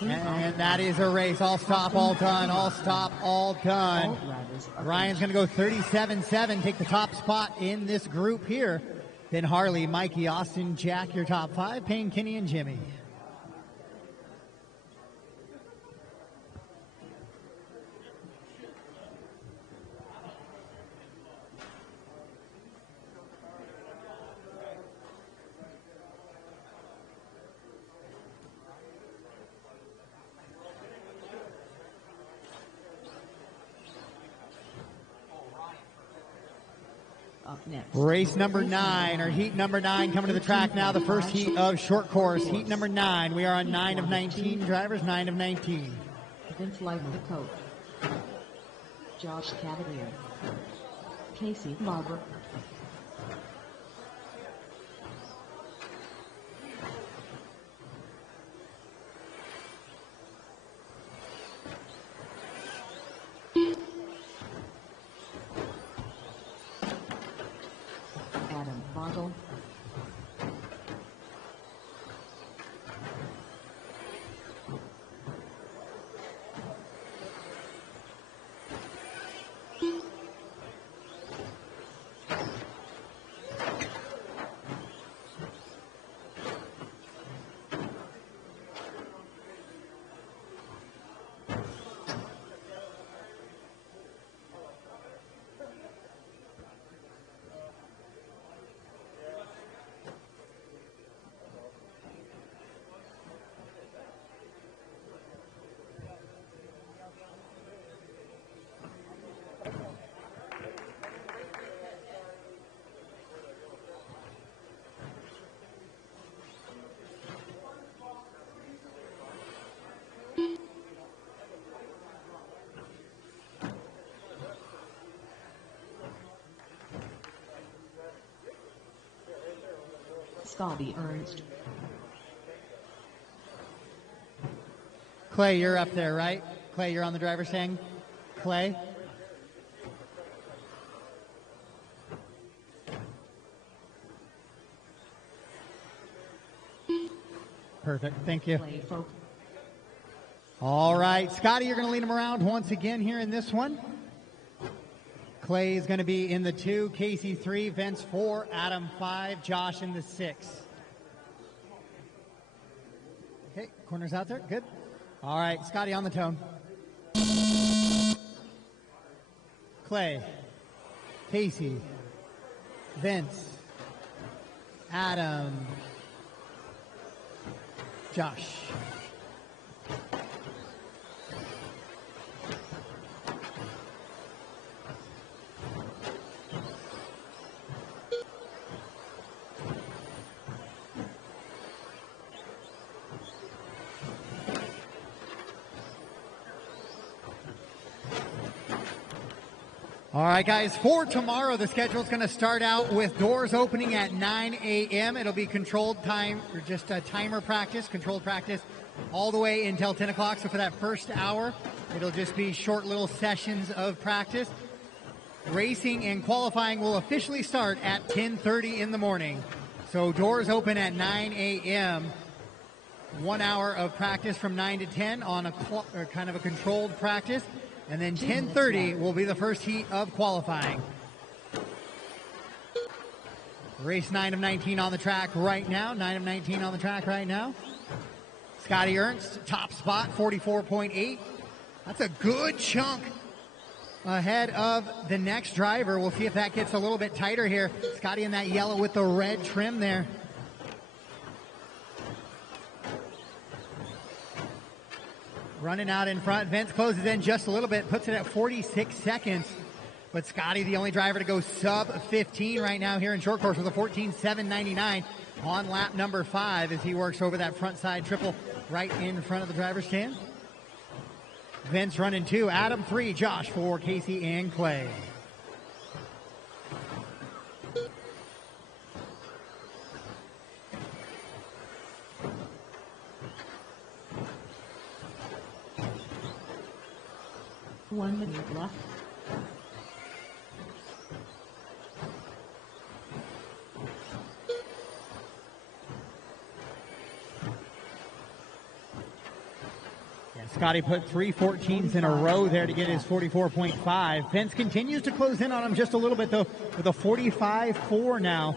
And that is a race. All stop, all done. All stop, all done. Ryan's going to go 37.7, take the top spot in this group here. Then Harley, Mikey, Austin, Jack, your top 5. Payne, Kenny, and Jimmy. Next. Race number 9, or heat number 9, coming to the track now. The first heat of short course. Heat number 9. We are on 9 of 19 drivers, 9 of 19. Vince Light the coach. Josh Cavalier. Casey Barber. Michael. Scotty Ernst. Clay, you're up there, right? Clay, you're on the driver's stand. Clay? Perfect. Thank you. Clay Folk. All right. Scotty, you're going to lead him around once again here in this one. Clay is going to be in the 2, Casey 3, Vince 4, Adam 5, Josh in the 6. Okay, corners out there. Good. All right, Scotty on the tone. Clay, Casey, Vince, Adam, Josh. All right, guys, for tomorrow, the schedule is going to start out with doors opening at 9 a.m. It'll be controlled time, or just a timer practice, controlled practice, all the way until 10 o'clock. So for that first hour, it'll just be short little sessions of practice. Racing and qualifying will officially start at 10:30 in the morning. So doors open at 9 a.m. 1 hour of practice from 9 to 10 on a kind of a controlled practice. And then 10:30 will be the first heat of qualifying. Race 9 of 19 on the track right now. 9 of 19 on the track right now. Scotty Ernst, top spot, 44.8. That's a good chunk ahead of the next driver. We'll see if that gets a little bit tighter here. Scotty in that yellow with the red trim there. Running out in front. Vince closes in just a little bit, puts it at 46 seconds. But Scotty, the only driver to go sub 15 right now here in short course with a 14.799 on lap number 5 as he works over that front side triple right in front of the driver's stand. Vince running 2, Adam 3, Josh 4, Casey and Clay. One minute left. Scotty put 3 14s in a row there to get his 44.5. Vince continues to close in on him just a little bit, though, with a 45.4 now.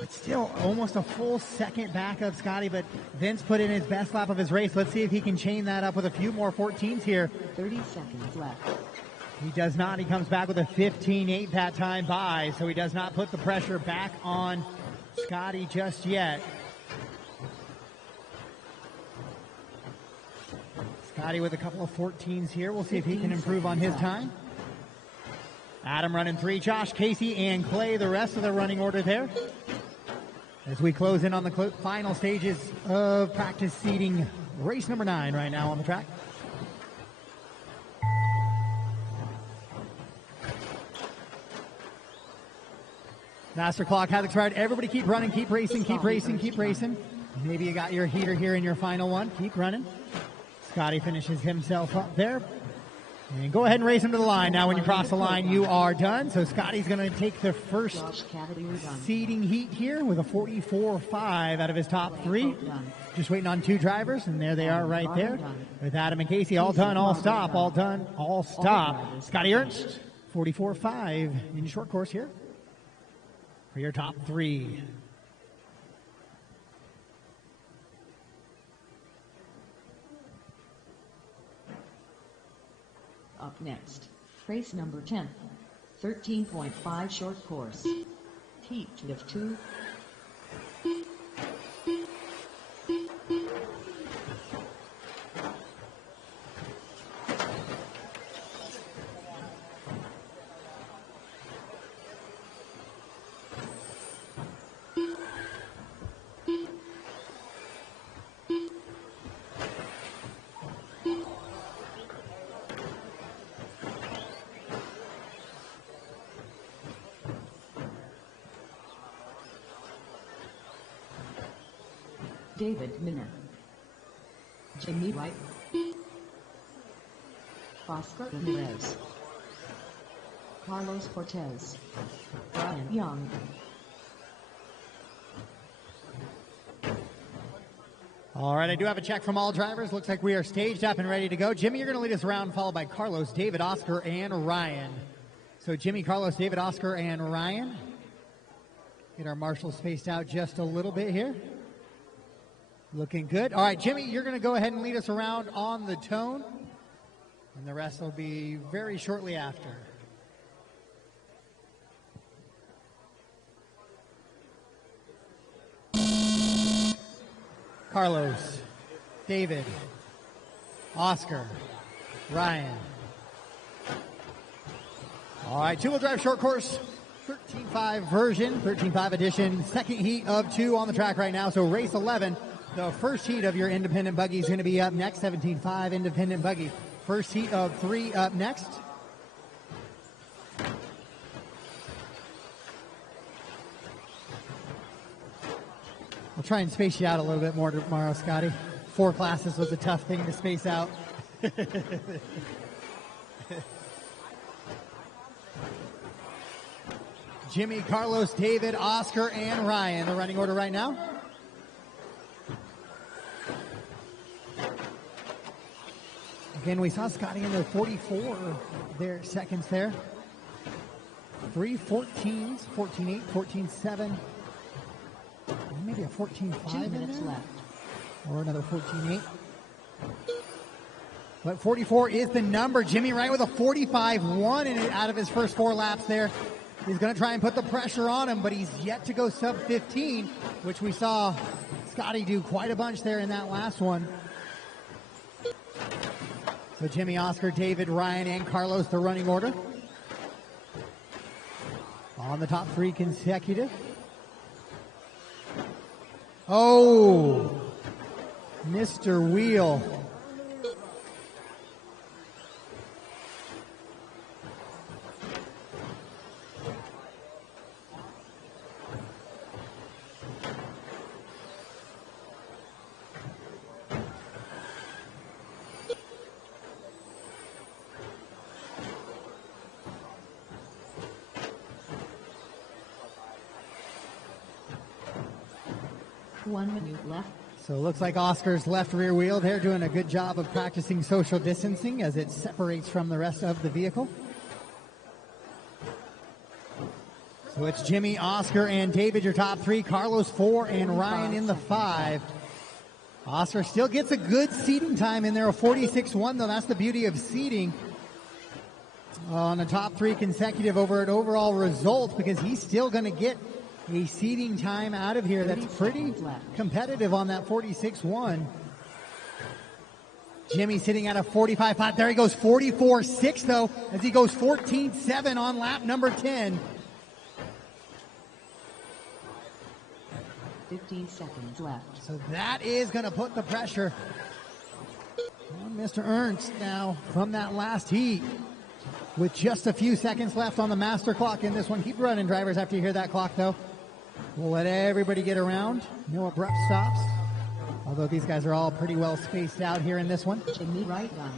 But still almost a full second back of Scotty, but Vince put in his best lap of his race. Let's see if he can chain that up with a few more 14s here. 30 seconds left. He does not. He comes back with a 15.8 that time by, so he does not put the pressure back on Scotty just yet. Scotty with a couple of 14s here. We'll see if he can improve on his time. Adam running 3, Josh, Casey, and Clay, the rest of the running order there. As we close in on the final stages of practice seating race number 9 right now on the track. Master clock has expired. Everybody keep running, keep racing, keep racing, keep racing. Maybe you got your heater here in your final one. Keep running. Scotty finishes himself up there. And go ahead and race him to the line. Now when you cross the line, you are done. So Scotty's going to take the first seeding heat here with a 44.5 out of his top three. Just waiting on two drivers, and there they are right there. With Adam and Casey, all done, all stop, all done, all stop. Scotty Ernst, 44.5 in short course here for your top three. Up next, race number 10, 13.5 short course, heat of 2. David Minner, Jimmy Wright, Oscar Ramirez, Carlos Cortez, Brian Young. All right, I do have a check from all drivers. Looks like we are staged up and ready to go. Jimmy, you're going to lead us around, followed by Carlos, David, Oscar, and Ryan. So Jimmy, Carlos, David, Oscar, and Ryan. Get our marshals spaced out just a little bit here. Looking good. All right, Jimmy, you're going to go ahead and lead us around on the tone, and the rest will be very shortly after. Carlos, David, Oscar, Ryan. All right, two-wheel drive short course, 13.5 version, 13.5 edition, second heat of 2 on the track right now, so race 11. The first heat of your independent buggy is going to be up next, 17.5 independent buggy. First heat of 3 up next. I'll try and space you out a little bit more tomorrow, Scotty. 4 classes was a tough thing to space out. Jimmy, Carlos, David, Oscar, and Ryan. The running order right now. Again, we saw Scotty in the 44 seconds there. 3 14s, 14.8, 14.7. Maybe a 14.5 2 minutes in there. left. Or another 14.8. But 44 is the number. Jimmy Wright with a 45.1 in it out of his first 4 laps there. He's going to try and put the pressure on him, but he's yet to go sub 15, which we saw Scotty do quite a bunch there in that last one. So Jimmy, Oscar, David, Ryan, and Carlos, the running order. On the top 3 consecutive. Oh, Mr. Wheel. One minute left. So it looks like Oscar's left rear wheel. They're doing a good job of practicing social distancing as it separates from the rest of the vehicle. So it's Jimmy, Oscar, and David, your top 3. Carlos, 4, and Ryan in the 5. Oscar still gets a good seating time in there, a 46.1, though. That's the beauty of seating on the top 3 consecutive over an overall result, because he's still going to get a seating time out of here that's pretty competitive on that 46.1. Jimmy sitting at a 45.5. There he goes, 44.6 though, as he goes 14.7 on lap number 10. 15 seconds left. So that is going to put the pressure on Mr. Ernst now from that last heat. With just a few seconds left on the master clock in this one. Keep running, drivers, after you hear that clock, though. We'll let everybody get around. No abrupt stops. Although these guys are all pretty well spaced out here in this one. Jimmy right on.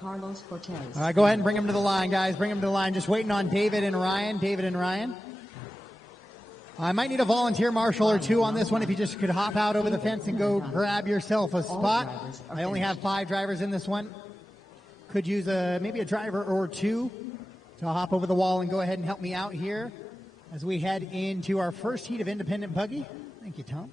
Carlos Cortez. All right, go ahead and bring him to the line, guys. Bring him to the line. Just waiting on David and Ryan. David and Ryan. I might need a volunteer marshal or two on this one if you just could hop out over the fence and go grab yourself a spot. I only have 5 drivers in this one. Could use maybe a driver or two to hop over the wall and go ahead and help me out here as we head into our first heat of independent buggy. Thank you, Tom.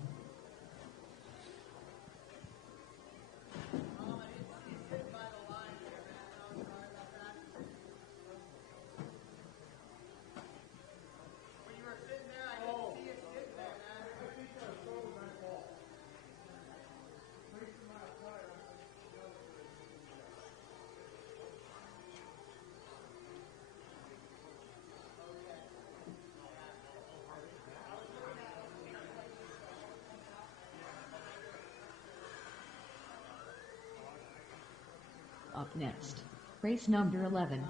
Up next, race number 11,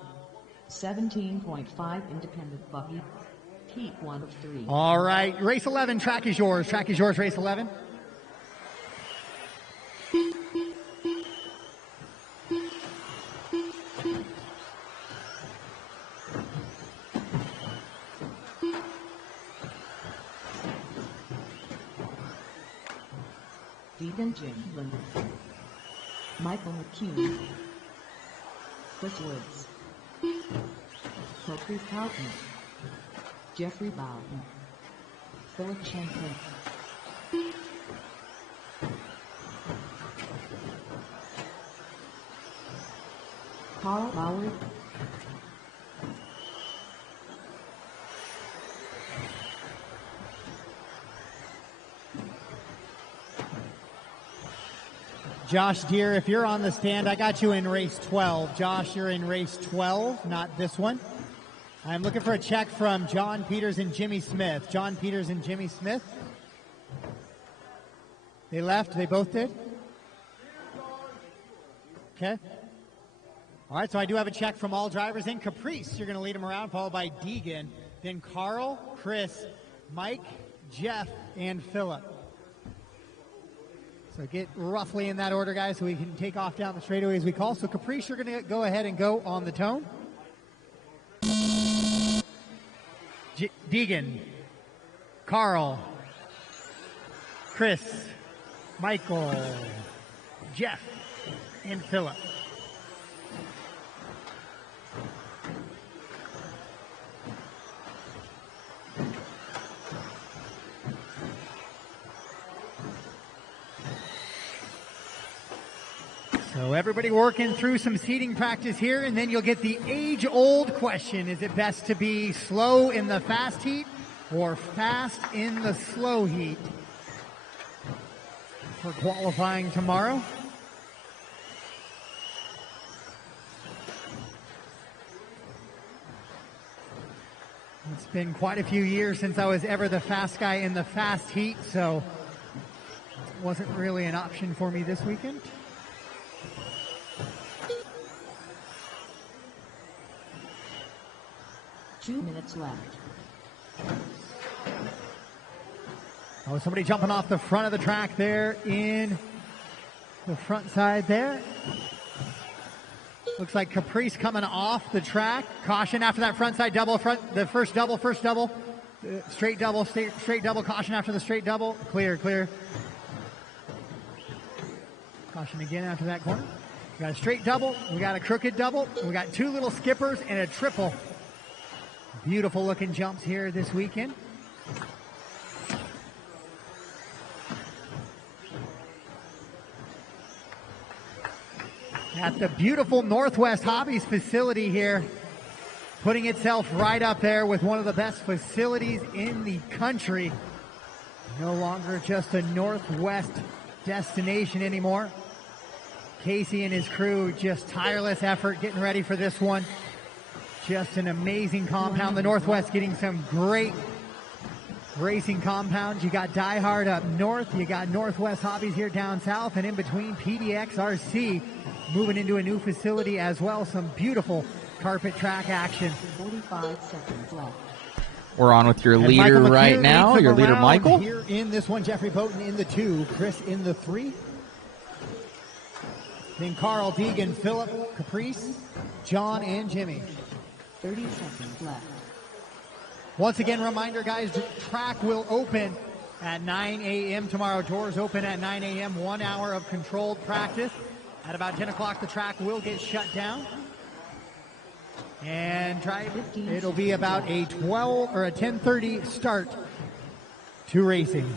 17.5 independent buggy, heat 1 of 3. All right, race 11, track is yours. Track is yours, race 11. Deegan Jimlin, Michael McCune, Chris Woods, Kofi Houghton, Jeffrey Bowden, Philip Shanklin, Carl Lowry, Josh Deere, if you're on the stand, I got you in race 12. Josh, you're in race 12, not this one. I'm looking for a check from John Peters and Jimmy Smith. John Peters and Jimmy Smith. They left. They both did. Okay. All right, so I do have a check from all drivers in. Caprice, you're going to lead them around, followed by Deegan. Then Carl, Chris, Mike, Jeff, and Philip. So get roughly in that order, guys, so we can take off down the straightaway as we call. So Caprice, you're going to go ahead and go on the tone. Deegan, Carl, Chris, Michael, Jeff, and Philip. So everybody working through some seating practice here, and then you'll get the age-old question. Is it best to be slow in the fast heat or fast in the slow heat for qualifying tomorrow? It's been quite a few years since I was ever the fast guy in the fast heat, so it wasn't really an option for me this weekend. Two minutes left. Oh, somebody jumping off the front of the track there in the front side there. Looks like Caprice coming off the track. Caution after that front side double, the first double. Straight double, caution after the straight double. Clear. Caution again after that corner. We got a straight double, we got a crooked double, we got 2 little skippers and a triple. Beautiful looking jumps here this weekend. At the beautiful Northwest Hobbies facility here, putting itself right up there with one of the best facilities in the country. No longer just a Northwest destination anymore. Casey and his crew, just tireless effort getting ready for this one. Just an amazing compound. The Northwest getting some great racing compounds. You got Die Hard up north. You got Northwest Hobbies here down south. And in between, PDX RC moving into a new facility as well. Some beautiful carpet track action. 45 seconds left. We're on with your leader right now. Your leader, Michael. Here in this one, Jeffrey Bowden in the 2. Chris in the 3. then Carl, Deegan, Philip, Caprice, John, and Jimmy. 30 seconds left. Once again, reminder, guys, the track will open at 9 a.m. tomorrow. Doors open at 9 a.m. 1 hour of controlled practice. At about 10 o'clock, the track will get shut down. And it'll be about a 12 or a 10:30 start to racing.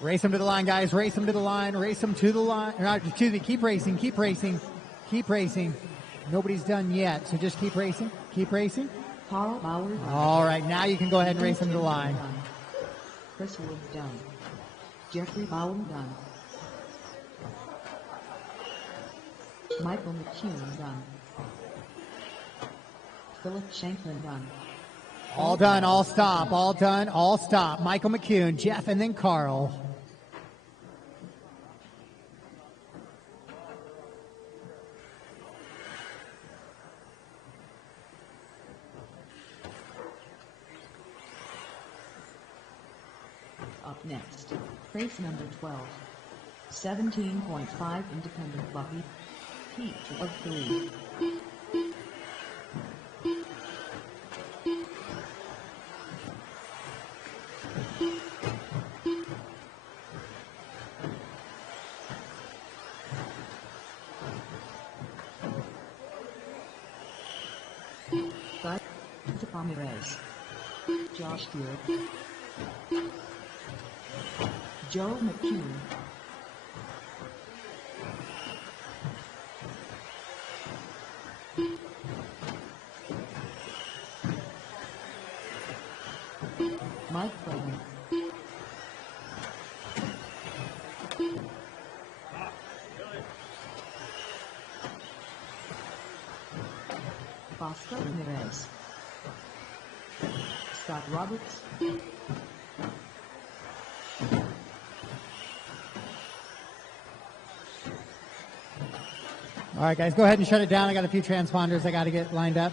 Race them to the line, guys. Race them to the line. Race them to the line. Excuse me. Keep racing. Keep racing. Keep racing. Nobody's done yet, so just keep racing. Keep racing. Carl Bauer. All right, now you can go ahead and race them to the line. Done. Chris Wood done. Jeffrey Bauer done. Michael McCune done. Philip Shanklin done. All done, all stop, all done, all stop. Michael McCune, Jeff, and then Carl. Up next, race number 12. 17.5 independent buggy. Heat of 3. Ramirez, Josh Stewart, Joe McCune, Mike Clayton, Oscar Ramirez, Scott Roberts, All right, guys, go ahead and shut it down. I got a few transponders I got to get lined up.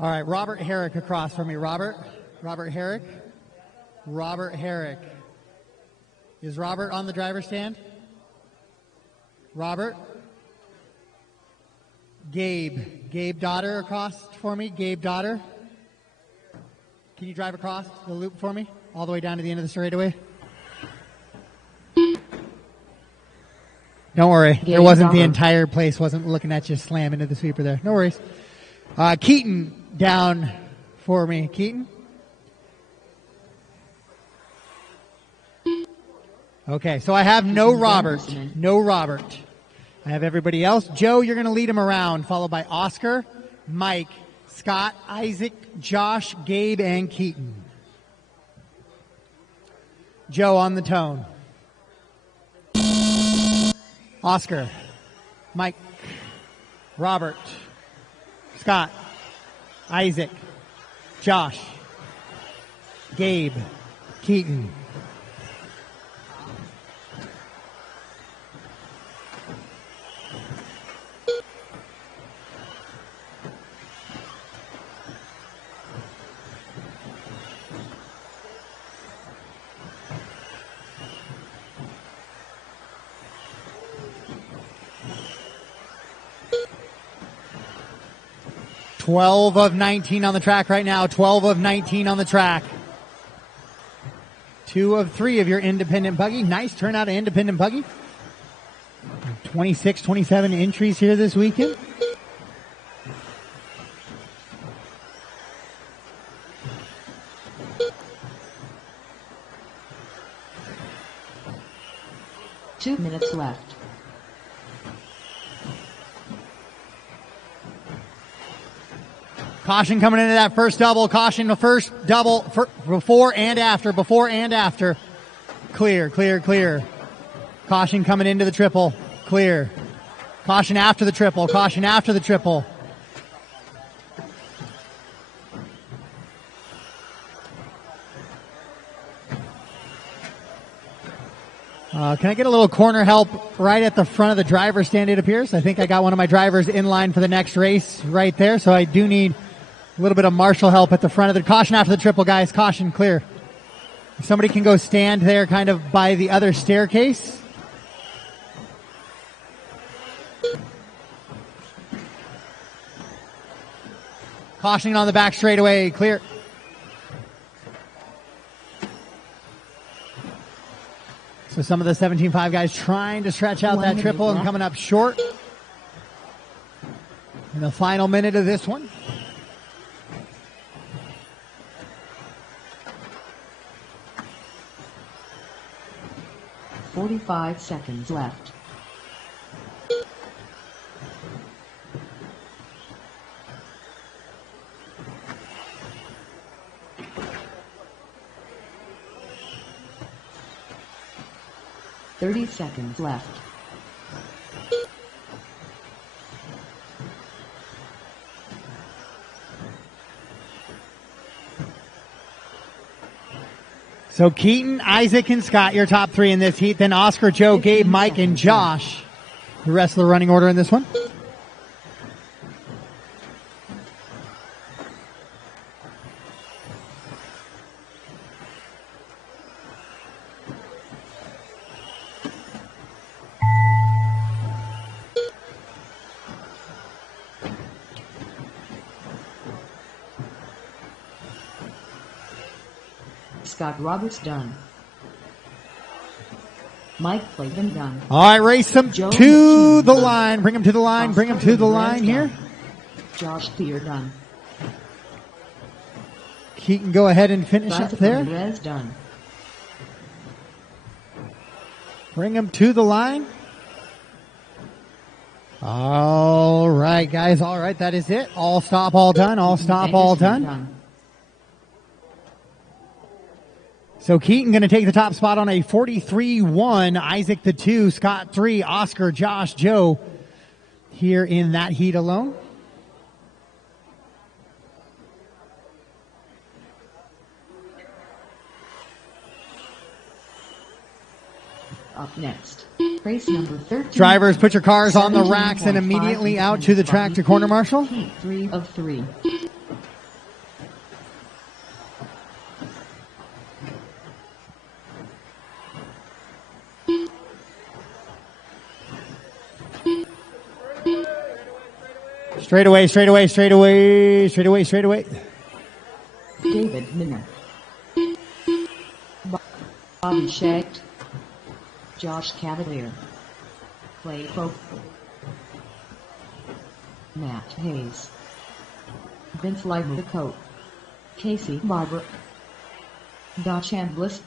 All right, Robert Herrick across from me. Robert Herrick. Robert Herrick. Is Robert on the driver's stand? Robert? Gabe Daughter across for me. Gabe Daughter. Can you drive across the loop for me? All the way down to the end of the straightaway? Don't worry. Gabe There wasn't Daughter. the entire place wasn't looking at you slam into the sweeper there. No worries. Keaton down for me. Keaton? Okay, so I have no Robert. No Robert. I have everybody else. Joe, you're going to lead him around, followed by Oscar, Mike, Scott, Isaac, Josh, Gabe, and Keaton. Joe on the tone. Oscar, Mike, Robert, Scott, Isaac, Josh, Gabe, Keaton. Twelve of 19 on the track right now. 12 of 19 on the track. 2 of 3 of your independent buggy. Nice turnout of independent buggy. 26, 27 entries here this weekend. Two minutes left. Caution coming into that first double. Caution the first double before and after. Before and after. Clear, clear, clear. Caution coming into the triple. Clear. Caution after the triple. Caution after the triple. Can I get a little corner help right at the front of the driver's stand, it appears? I think I got one of my drivers in line for the next race right there, so I do need a little bit of marshal help at the front of the... Caution after the triple, guys. Caution, clear. If somebody can go stand there kind of by the other staircase. Cautioning on the back straightaway, clear. So some of the 17.5 guys trying to stretch out that triple and coming up short in the final minute of this one. "45 seconds left. "30 seconds left. So Keaton, Isaac, and Scott, your top three in this heat. Then Oscar, Joe, Gabe, Mike, and Josh, the rest of the running order in this one. Scott Roberts done. Mike Clayton done. All right, race them Joe to McKean the done. line. Bring them to the line. Bring them to the line here. Josh Thier done. Keaton, go ahead and finish up there. Perez done. Bring them to the line. All right, guys. All right, that is it. All stop, all done. All stop, all done. So Keaton going to take the top spot on a 43-1. Isaac the 2, Scott 3, Oscar, Josh, Joe here in that heat alone. Up next, race number 13. Drivers, put your cars on the racks and immediately out to the track to corner marshal. Heat 3 of 3. Straight away, straight away, straight away, straight away, straight away. David Minner. Bobby Shacht. Josh Cavalier. Clay Pope. Matt Hayes. Vince Livercoat. Casey Barber. Don Chambliss.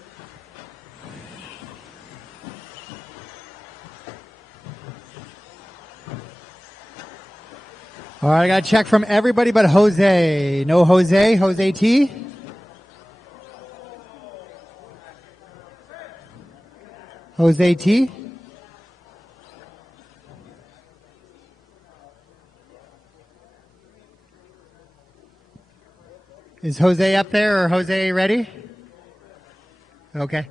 All right, I got a check from everybody but Jose. No Jose. Jose T. Jose T. Is Jose up there or Jose ready? Okay.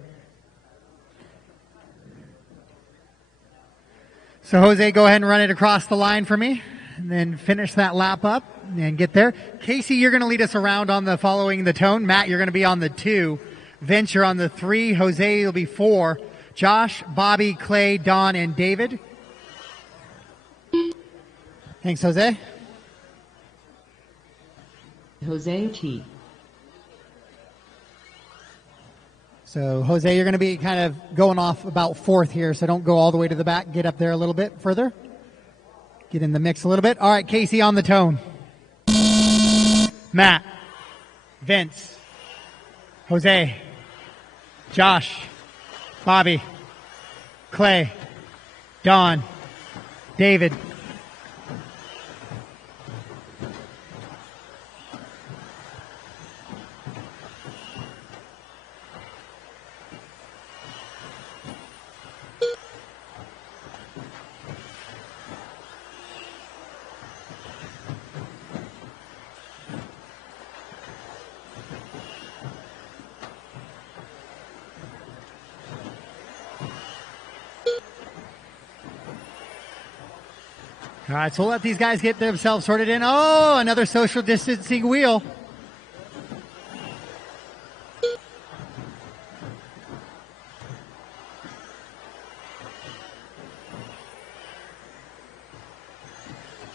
So Jose, go ahead and run it across the line for me. And then finish that lap up and get there. Casey, you're going to lead us around on the following the tone. Matt, you're going to be on the 2. Vince, you're on the 3. Jose will be 4. Josh, Bobby, Clay, Don, and David. Thanks, Jose. Jose T. So, Jose, you're going to be kind of going off about 4th here, so don't go all the way to the back. Get up there a little bit further. Get in the mix a little bit. All right, Casey on the tone. Matt, Vince, Jose, Josh, Bobby, Clay, Don, David. All right, so we'll let these guys get themselves sorted in. Oh, another social distancing wheel.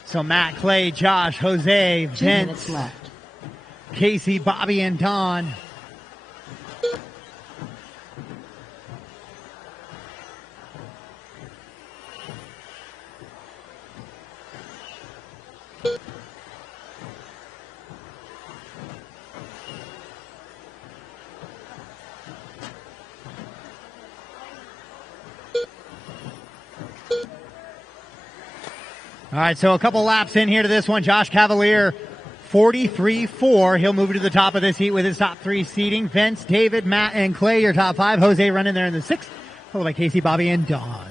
So Matt, Clay, Josh, Jose, 2 minutes Vince, left. Casey, Bobby, and Don. All right, so a couple laps in here to this one. Josh Cavalier, 43-4. He'll move to the top of this heat with his top 3 seating. Vince, David, Matt, and Clay, your top 5. Jose running there in the 6th, followed by Casey, Bobby, and Don.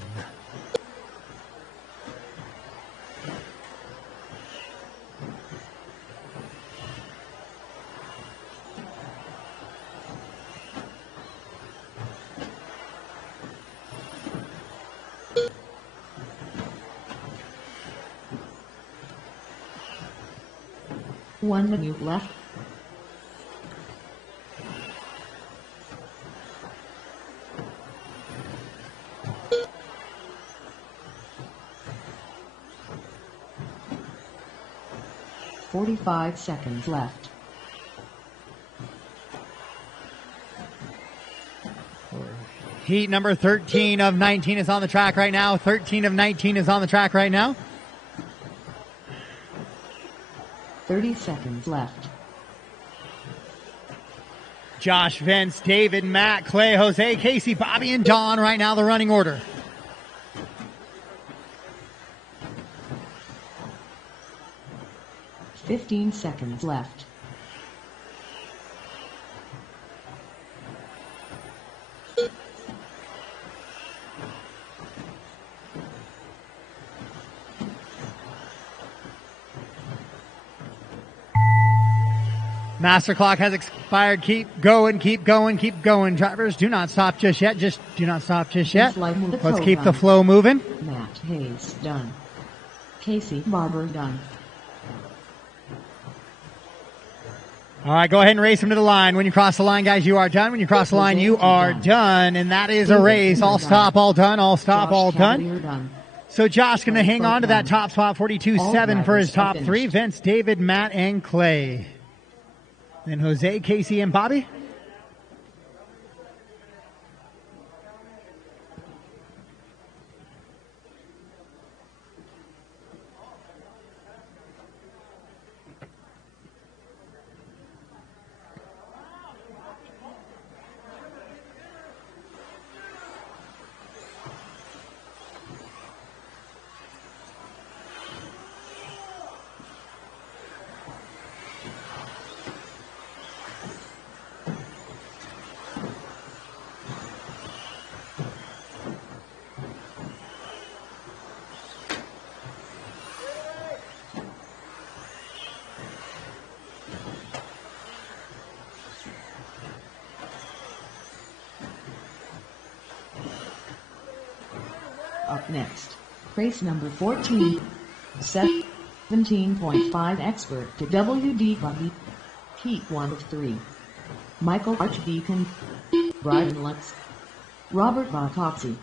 One minute left. "45 seconds left. Heat number 13 of 19 is on the track right now. 13 of 19 is on the track right now. 30 seconds left. Josh, Vince, David, Matt, Clay, Jose, Casey, Bobby, and Don right now, the running order. "15 seconds left. Master clock has expired. Keep going, keep going, keep going. Drivers, do not stop just yet. Just do not stop just yet. Let's keep the flow moving. Matt Hayes, done. Casey Barber, done. All right, go ahead and race them to the line. When you cross the line, guys, you are done. When you cross the line, you are done. And that is a race. All stop, all done. All stop, all done. So Josh going to hang on to that top spot, 42-7 for his top 3. Vince, David, Matt, and Clay. Then Jose, Casey, and Bobby. Up next, race number 14, 17.5 expert to WD Buggy, Heat 1 of 3. Michael Archdeacon, Brian Lutz, Robert Bartoxi.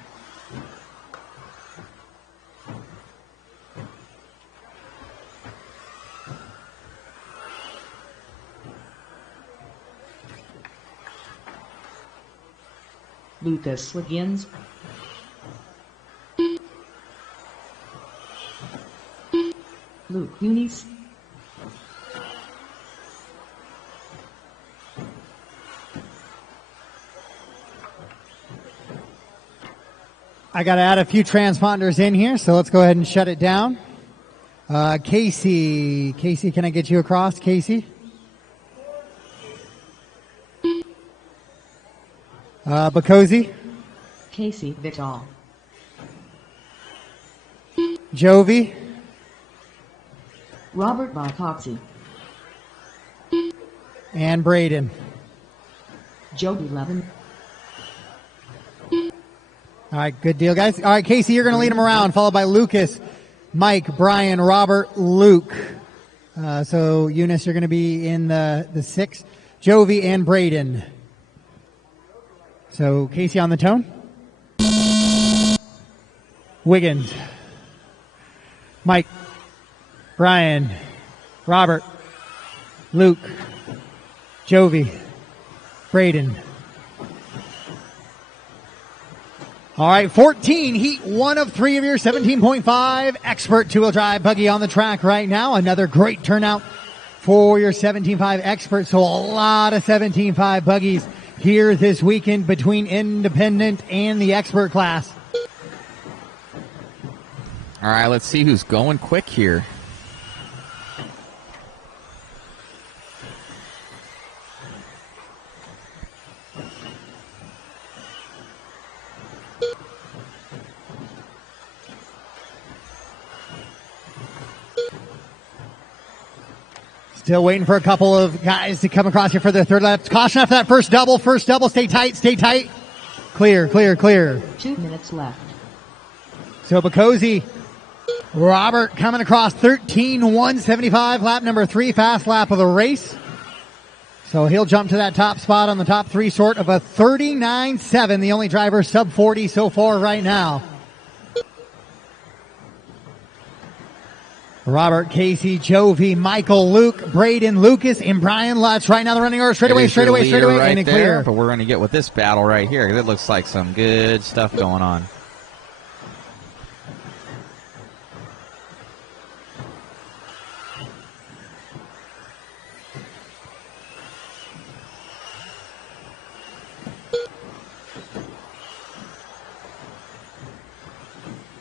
Lucas Wiggins, Luke Eunice, I got to add a few transponders in here, so let's go ahead and shut it down. Casey, can I get you across, Casey? Bacosi, Casey Vital, Jovi, Robert Bartoxi, and Braden. Joby Levin, All right, good deal, guys. All right, Casey, you're going to lead them around, followed by Lucas, Mike, Brian, Robert, Luke. So Eunice, you're going to be in the 6. Jovi and Braden. So Casey on the tone. Wiggins. Mike, Brian, Robert, Luke, Jovi, Braden. All right, 14, heat 1 of 3 of your 17.5 expert two-wheel drive buggy on the track right now. Another great turnout for your 17.5 expert. So a lot of 17.5 buggies here this weekend between independent and the expert class. All right, let's see who's going quick here. Still waiting for a couple of guys to come across here for their third lap. Caution after that first double. First double. Stay tight. Stay tight. Clear, clear, clear. 2 minutes left. So Bacosi, Robert coming across 13.175, lap number 3, fast lap of the race. So he'll jump to that top spot on the top 3 sort of a 39.7, the only driver sub 40 so far right now. Robert, Casey, Jovi, Michael, Luke, Braden, Lucas, and Brian Lutz. Right now the running order straight away, right and there, clear. But we're going to get with this battle right here. It looks like some good stuff going on.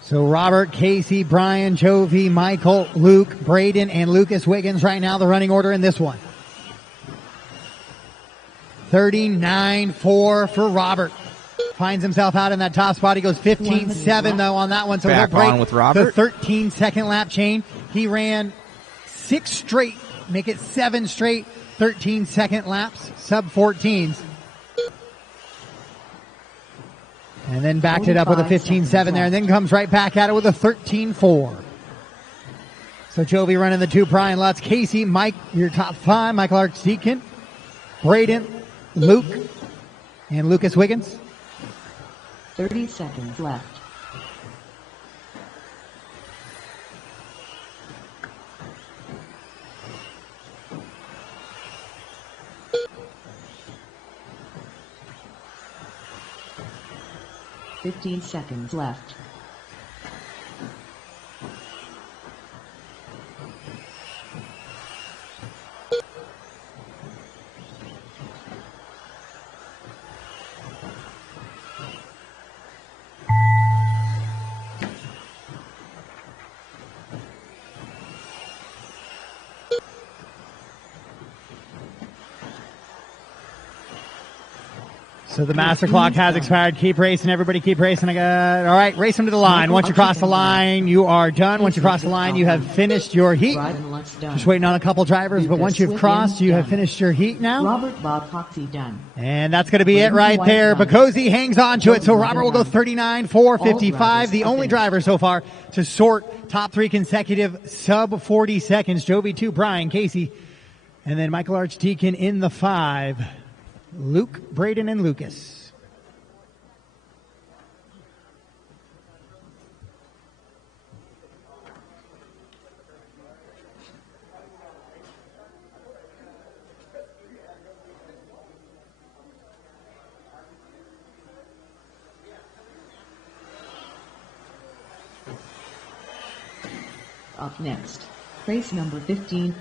So Robert, Casey, Brian, Jovi, Michael, Luke, Braden, and Lucas Wiggins right now the running order in this one. 39.4 for Robert. Finds himself out in that top spot. He goes 15.7 though on that one. So back he'll break on with Robert. the 13-second lap chain. He ran 6 straight, make it 7 straight 13-second laps, sub 14s. And then backed it up with a 15.7 there, and then comes right back at it with a 13.4. So Jovi running the 2, Brian Lutz, Casey, Mike, your top 5, Michael Archdeacon, Braden, Luke, and Lucas Wiggins. 30 seconds left. Fifteen seconds left. So the master clock has expired. Keep racing, everybody. Keep racing. All right, race them to the line. Once you cross the line, you are done. Once you cross the line, you have finished your heat. Just waiting on a couple drivers, but once you've crossed, you have finished your heat now. Robert Bob Foxy done. And that's going to be it right there. Bacosi hangs on to it, so Robert will go 39.455. The only driver so far to sort top 3 consecutive sub 40 seconds. Jovi 2, Brian, Casey, and then Michael Archdeacon in the 5. Luke, Braden, and Lucas. Up next, race number 15,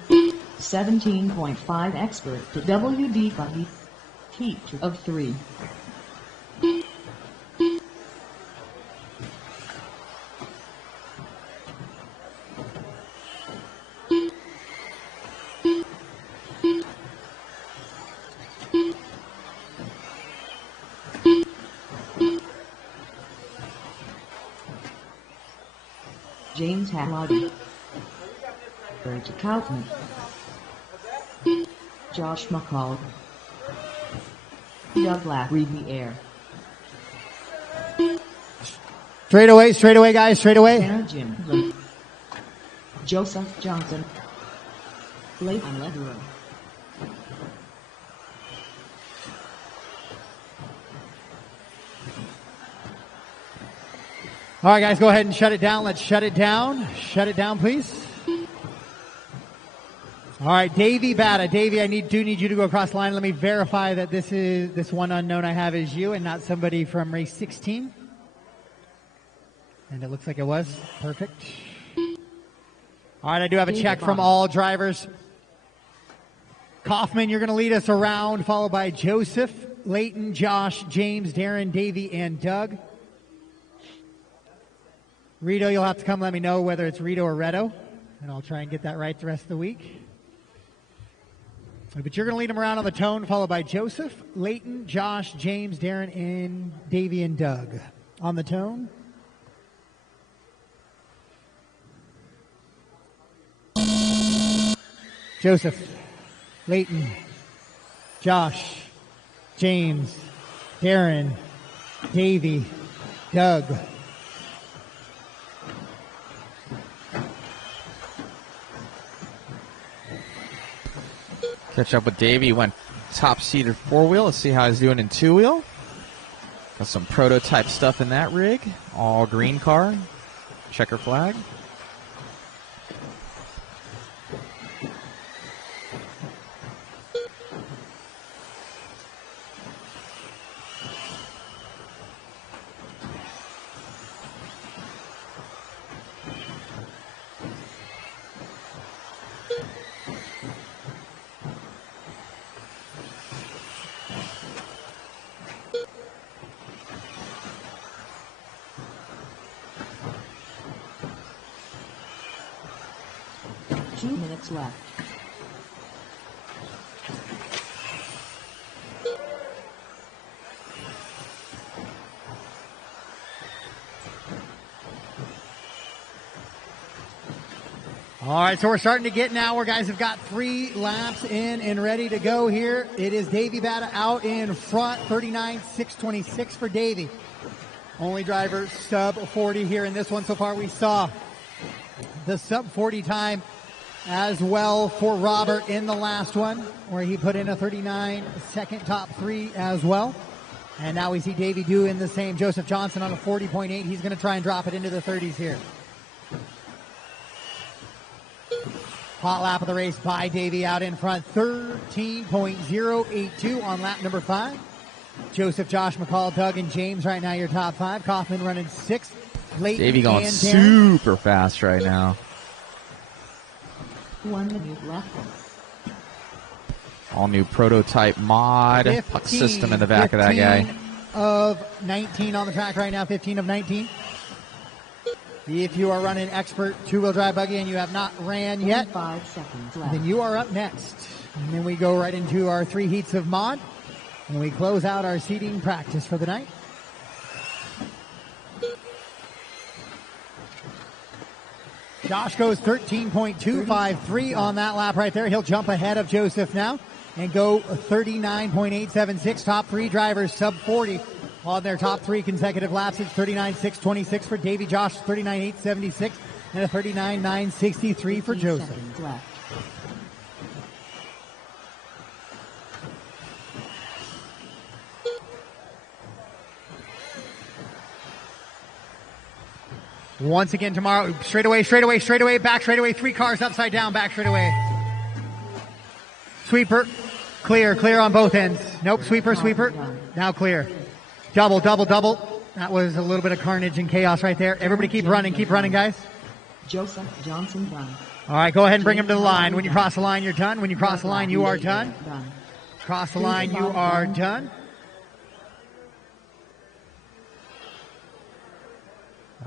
17.5 expert to WD buggy. Heat of 3. James Halliday, Bridget Kaufman, Josh McCall, Doug Larry the air. Straight away, guys, straight away. Jim, Joseph Johnson, Leighton Lederer, All right, guys, go ahead and shut it down. Let's shut it down. Shut it down, please. All right, Davey Bata. Davey, I do need you to go across the line. Let me verify that this one unknown I have is you and not somebody from race 16. And it looks like it was. Perfect. All right, I do have a check from all drivers. Kaufman, you're going to lead us around, followed by Joseph, Leighton, Josh, James, Darren, Davey, and Doug. Rito, you'll have to come let me know whether it's Rito or Reto, and I'll try and get that right the rest of the week. But you're going to lead them around on the tone, followed by Joseph, Leighton, Josh, James, Darren, and Davey and Doug. On the tone. Joseph, Leighton, Josh, James, Darren, Davey, Doug. Catch up with Davey. Went top-seated four-wheel. Let's see how he's doing in two-wheel. Got some prototype stuff in that rig. All green car. Checker flag. Left. All right, so we're starting to get now where guys have got 3 laps in and ready to go here. It is Davey Bata out in front, 39.626 for Davey. Only driver sub 40 here in this one so far. We saw the sub 40 time as well for Robert in the last one, where he put in a 39-second top 3 as well. And now we see Davey doing the same. Joseph Johnson on a 40.8. He's going to try and drop it into the 30s here. Hot lap of the race by Davey out in front, 13.082 on lap number 5. Joseph, Josh, McCall, Doug, and James right now your top 5. Kaufman running 6th. Davey going super fast right now. 1 minute left. All new prototype mod. Puck system in the back of that guy. 15 of 19 on the track right now, 15 of 19. If you are running expert two-wheel drive buggy and you have not ran yet, 5 seconds left. then you are up next. And then we go right into our 3 heats of mod, and we close out our seating practice for the night. Josh goes 13.253 on that lap right there. He'll jump ahead of Joseph now and go 39.876. Top 3 drivers sub 40 on their top 3 consecutive laps. It's 39.626 for Davey, Josh 39.876, and a 39.963 for Joseph. Once again tomorrow, straightaway, back straightaway, 3 cars upside down, back straightaway. Sweeper, clear on both ends. Nope, sweeper, now clear. Double. That was a little bit of carnage and chaos right there. Everybody keep running, guys. Joseph Johnson done. All right, go ahead and bring him to the line. When you cross the line, you're done. When you cross the line, you are done. Cross the line, you are done.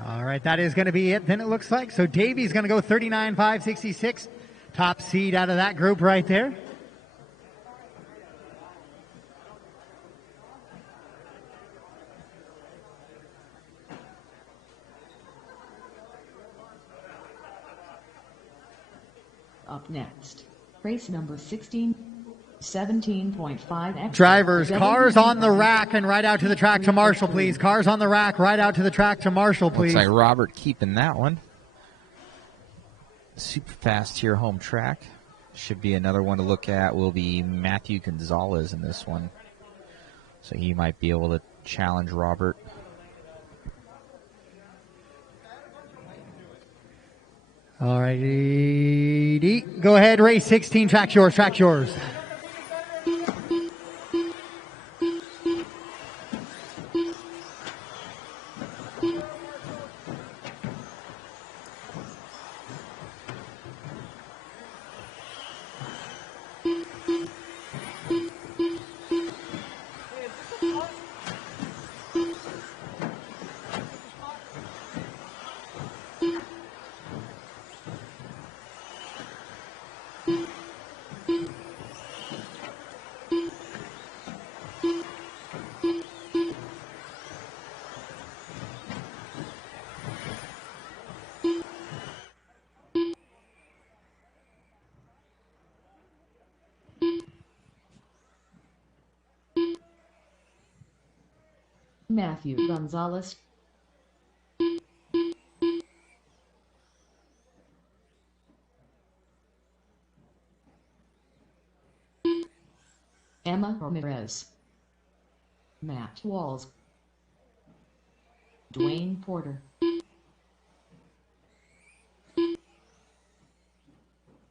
All right, that is going to be it then, it looks like. So Davey's going to go 39.566. Top seed out of that group right there. Up next, race number 16. 17.5. Drivers, cars on the rack and right out to the track to Marshall, please. Cars on the rack, right out to the track to Marshall, please. Looks like Robert keeping that one. super fast here, home track. Should be another one to look at. Will be Matthew Gonzalez in this one. So he might be able to challenge Robert. All righty. Go ahead, race 16. Track's yours. Track's yours. Matthew Gonzalez. Emma Ramirez. Matt Walls. Dwayne Porter.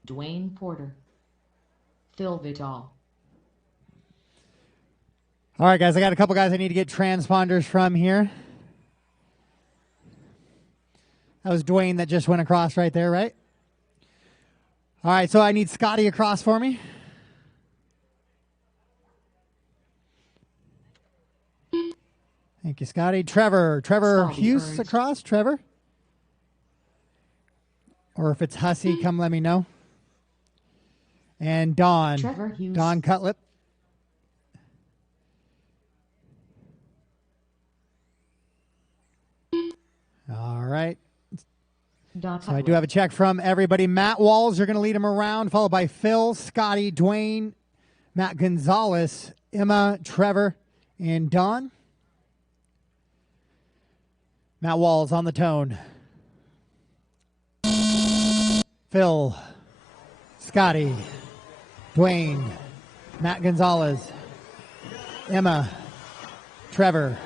Dwayne Porter. Phil Vidal. All right, guys, I got a couple guys I need to get transponders from here. That was Dwayne that just went across right there, right? All right, so I need Scotty across for me. Thank you, Scotty. Trevor Scotty Hughes Ernst. across. Trevor? Or if it's Hussey, come let me know. And Don. Trevor Hughes. Don Cutlip. All right. So I do have a check from everybody. Matt Walls, you're going to lead him around, followed by Phil, Scotty, Dwayne, Matt Gonzalez, Emma, Trevor, and Don. Matt Walls on the tone. Phil, Scotty, Dwayne, Matt Gonzalez, Emma, Trevor,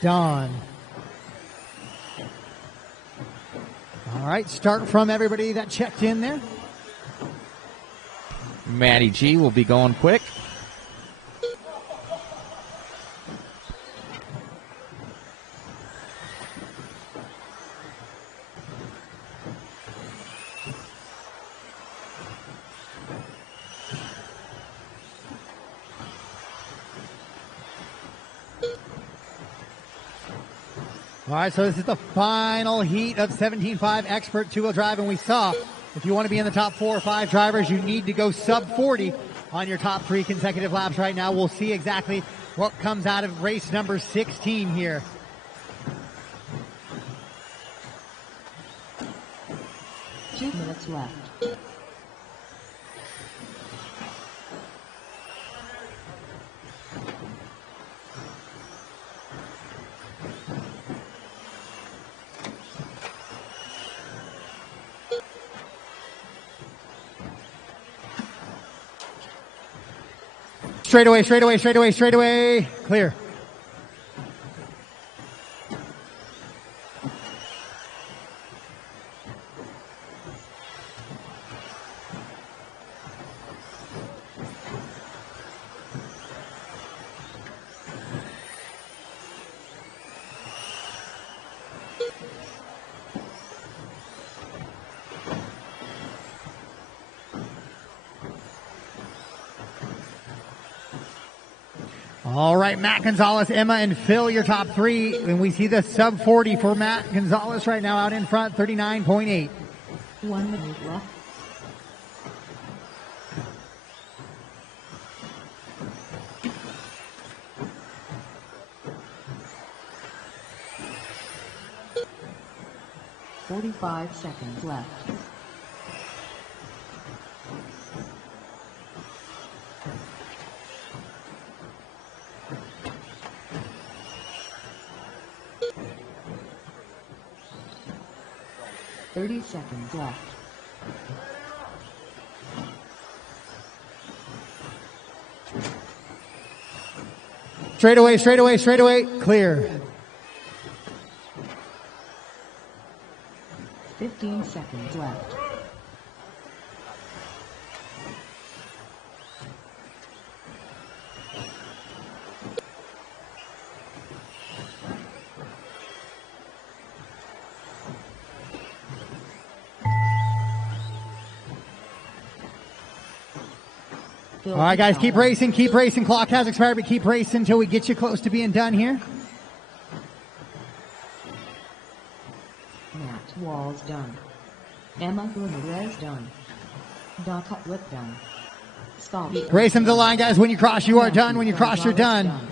Don. All right, start from everybody that checked in there. Matty G will be going quick. All right, so this is the final heat of 17.5 Expert two-wheel drive, and we saw if you want to be in the top 4 or 5 drivers, you need to go sub 40 on your top 3 consecutive laps right now. We'll see exactly what comes out of race number 16 here. Two minutes left. Straightaway, straightaway, straightaway, straightaway. Clear. All right, Matt Gonzalez, Emma, and Phil, your top 3. And we see the sub 40 for Matt Gonzalez right now out in front, 39.8. 1 minute left. "45 seconds left. "30 seconds left. Straightaway, straightaway, straightaway. Clear. 15 seconds left. All right, guys, keep racing, keep racing. Clock has expired, but keep racing until we get you close to being done here. Matt Walls done. Emma Ramirez done. Doc Cutlet done. Scotty. Race them to the line, guys. When you cross, you are done. When you cross, you're done.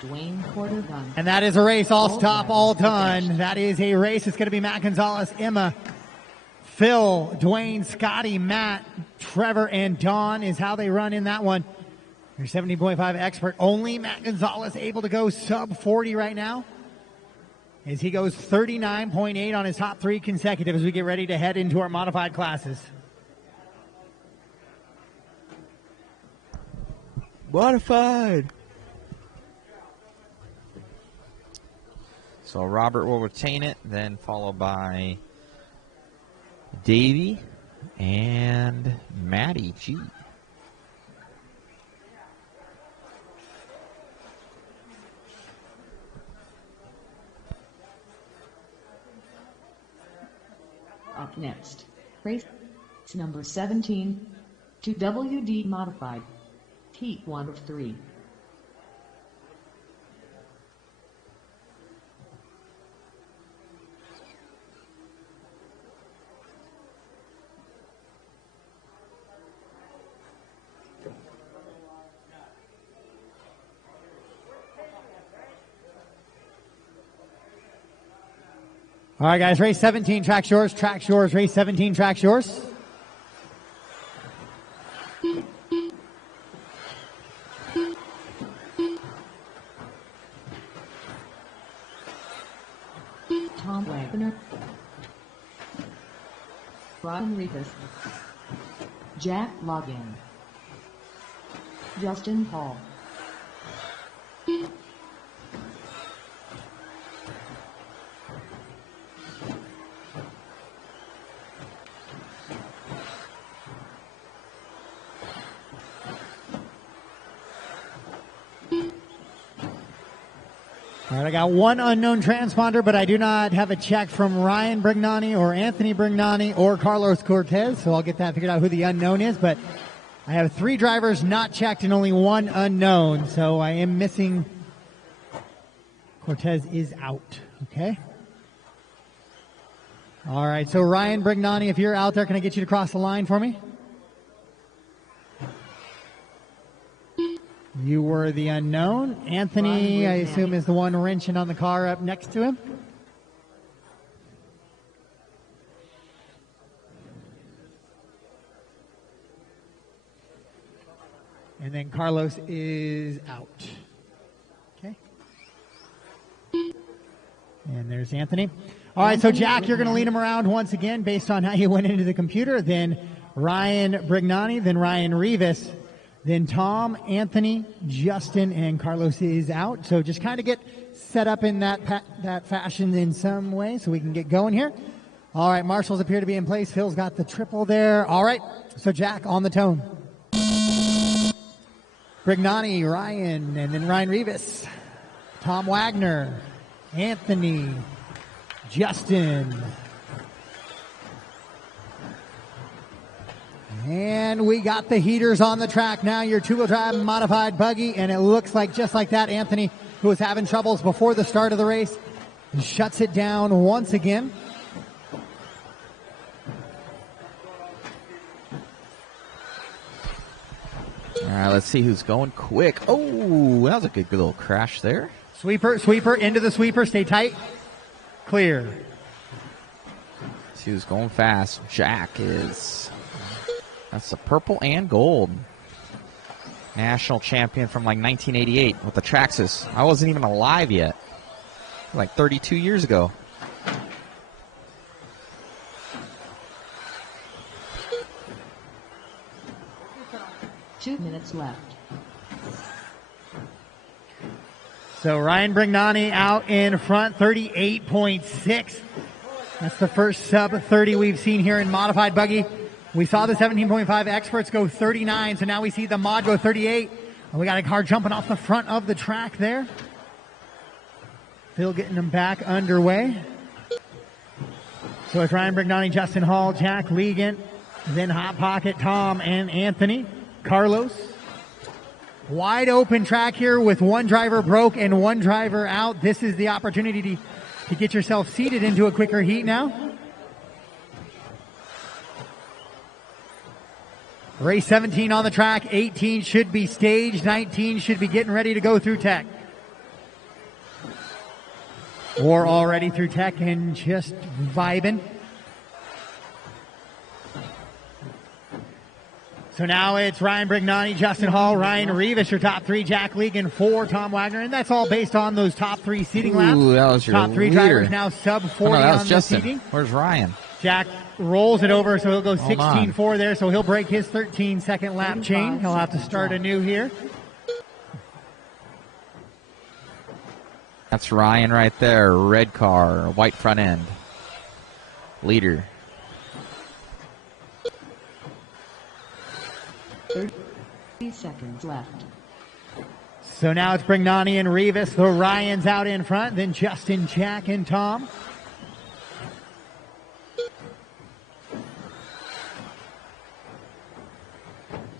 Dwayne Porter done. And that is a race. All stop, all done. That is a race. It's going to be Matt Gonzalez, Emma, Phil, Dwayne, Scotty, Matt, Trevor, and Don is how they run in that one. Your 70.5 expert. Only Matt Gonzalez able to go sub 40 right now, as he goes 39.8 on his top 3 consecutive as we get ready to head into our modified classes. Modified. So Robert will retain it, then followed by Davey and Maddie G. Up next, race number 17, 2WD modified, heat 1 of 3. All right, guys, race 17, track's yours, race 17, track's yours. Tom Wagner, Brian Rivas, Jack Logan, Justin Hall. All right, I got one unknown transponder, but I do not have a check from Ryan Brignani or Anthony Brignani or Carlos Cortez, so I'll get that figured out who the unknown is, but I have 3 drivers not checked and only 1 unknown, so I am missing. Cortez is out, okay? All right, so Ryan Brignani, if you're out there, can I get you to cross the line for me? You were the unknown. Anthony, I assume, is the one wrenching on the car up next to him. And then Carlos is out. Okay. And there's Anthony. All right, so Jack, you're going to lead him around once again based on how you went into the computer. Then Ryan Brignani, then Ryan Rivas. Then Tom, Anthony, Justin, and Carlos is out. So just kind of get set up in that fashion in some way so we can get going here. All right, marshals appear to be in place. Phil's got the triple there. All right, so Jack on the tone. Brignani, Ryan, and then Ryan Rivas. Tom Wagner, Anthony, Justin. And we got the heaters on the track now. Your 2-wheel drive modified buggy, and it looks like just like that, Anthony, who was having troubles before the start of the race, shuts it down once again. All right, let's see who's going quick. Oh, that was a good little crash there. Sweeper, sweeper, into the sweeper. Stay tight. Clear. See who's going fast. Jack is. That's the purple and gold. National champion from like 1988 with the Traxxas. I wasn't even alive yet. Like 32 years ago. Two minutes left. So Ryan Brignani out in front, 38.6. That's the first sub 30 we've seen here in modified buggy. We saw the 17.5 experts go 39, so now we see the mod go 38. And we got a car jumping off the front of the track there. Phil getting them back underway. So it's Ryan Brignani, Justin Hall, Jack Legan, then Hot Pocket, Tom, and Anthony. Carlos. Wide open track here with one driver broke and one driver out. This is the opportunity to get yourself seated into a quicker heat now. Race 17 on the track. 18 should be staged. 19 should be getting ready to go through tech. Or already through tech and just vibing. So now it's Ryan Brignani, Justin Hall, Ryan Rivas, your top three, Jack Legan, 4, Tom Wagner, and that's all based on those top 3 seating laps. Ooh, that was your top 3 leader. drivers now sub 40 that was on Justin. the seating. Where's Ryan? Jack rolls it over, so he'll go 16-4 there, so he'll break his 13-second lap chain. He'll have to start anew here. That's Ryan right there. Red car, white front end. Leader. 30 seconds left. So now it's Brignani and Rivas. The Ryans out in front, then Justin, Jack, and Tom.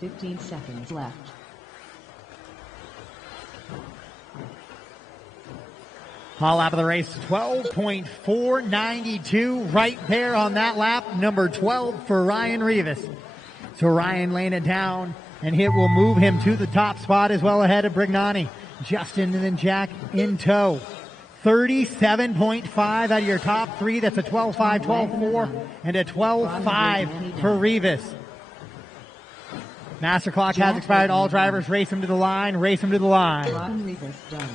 $15 seconds left. Hall lap of the race, 12.492 right there on that lap. Number 12 for Ryan Rivas. So Ryan laying it down, and it will move him to the top spot as well ahead of Brignani. Justin and then Jack in tow. 37.5 out of your top 3. That's a 12.5, 12.4, and a 12.5 for Rivas. Master clock has expired. All drivers race him to the line, race him to the line. Ryan Rivas done.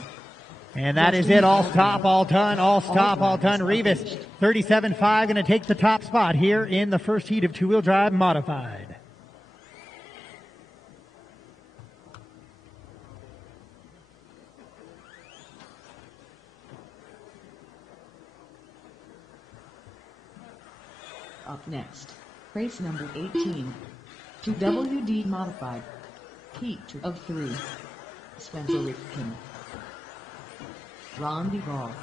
And that is it. All stop, all done, all stop, all done. Rivas, 37.5, going to take the top spot here in the first heat of two-wheel drive modified. Up next, race number 18, 2WD modified, heat of 3, Spencer Ripken, Ron DeGaulle,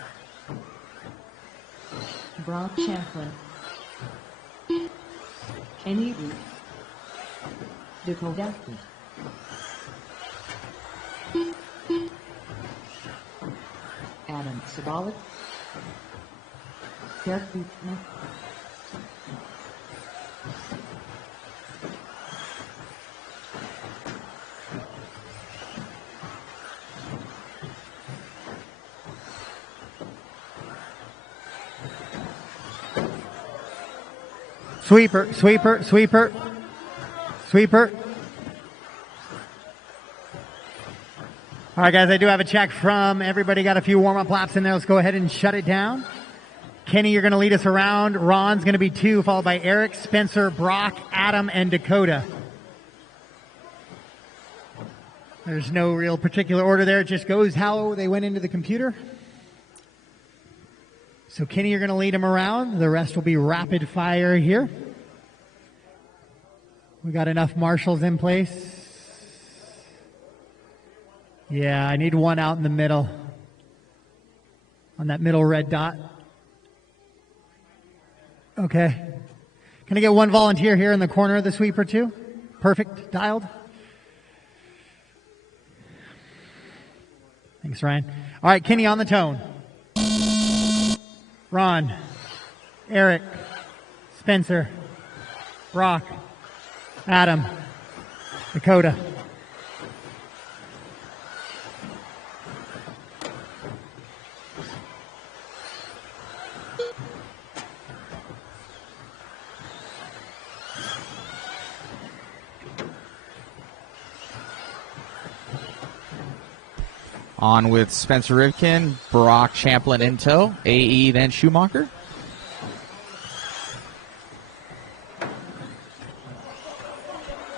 Brock Champlin, Kenny Root, Dakota Duffy, Adam Sabalik, Derek Buchner, Sweeper, sweeper, sweeper, sweeper. All right, guys, I do have a check from everybody. Got a few warm-up laps in there. Let's go ahead and shut it down. Kenny, you're going to lead us around. Ron's going to be 2, followed by Eric, Spencer, Brock, Adam, and Dakota. There's no real particular order there. It just goes how they went into the computer. So Kenny, you're going to lead him around. The rest will be rapid fire here. We got enough marshals in place. Yeah, I need one out in the middle. On that middle red dot. Okay. Can I get one volunteer here in the corner of the sweeper too? Perfect. Dialed. Thanks, Ryan. All right, Kenny on the tone. Ron, Eric, Spencer, Brock, Adam, Dakota. On with Spencer Rivkin, Brock Champlin in tow, AE then Schumacher.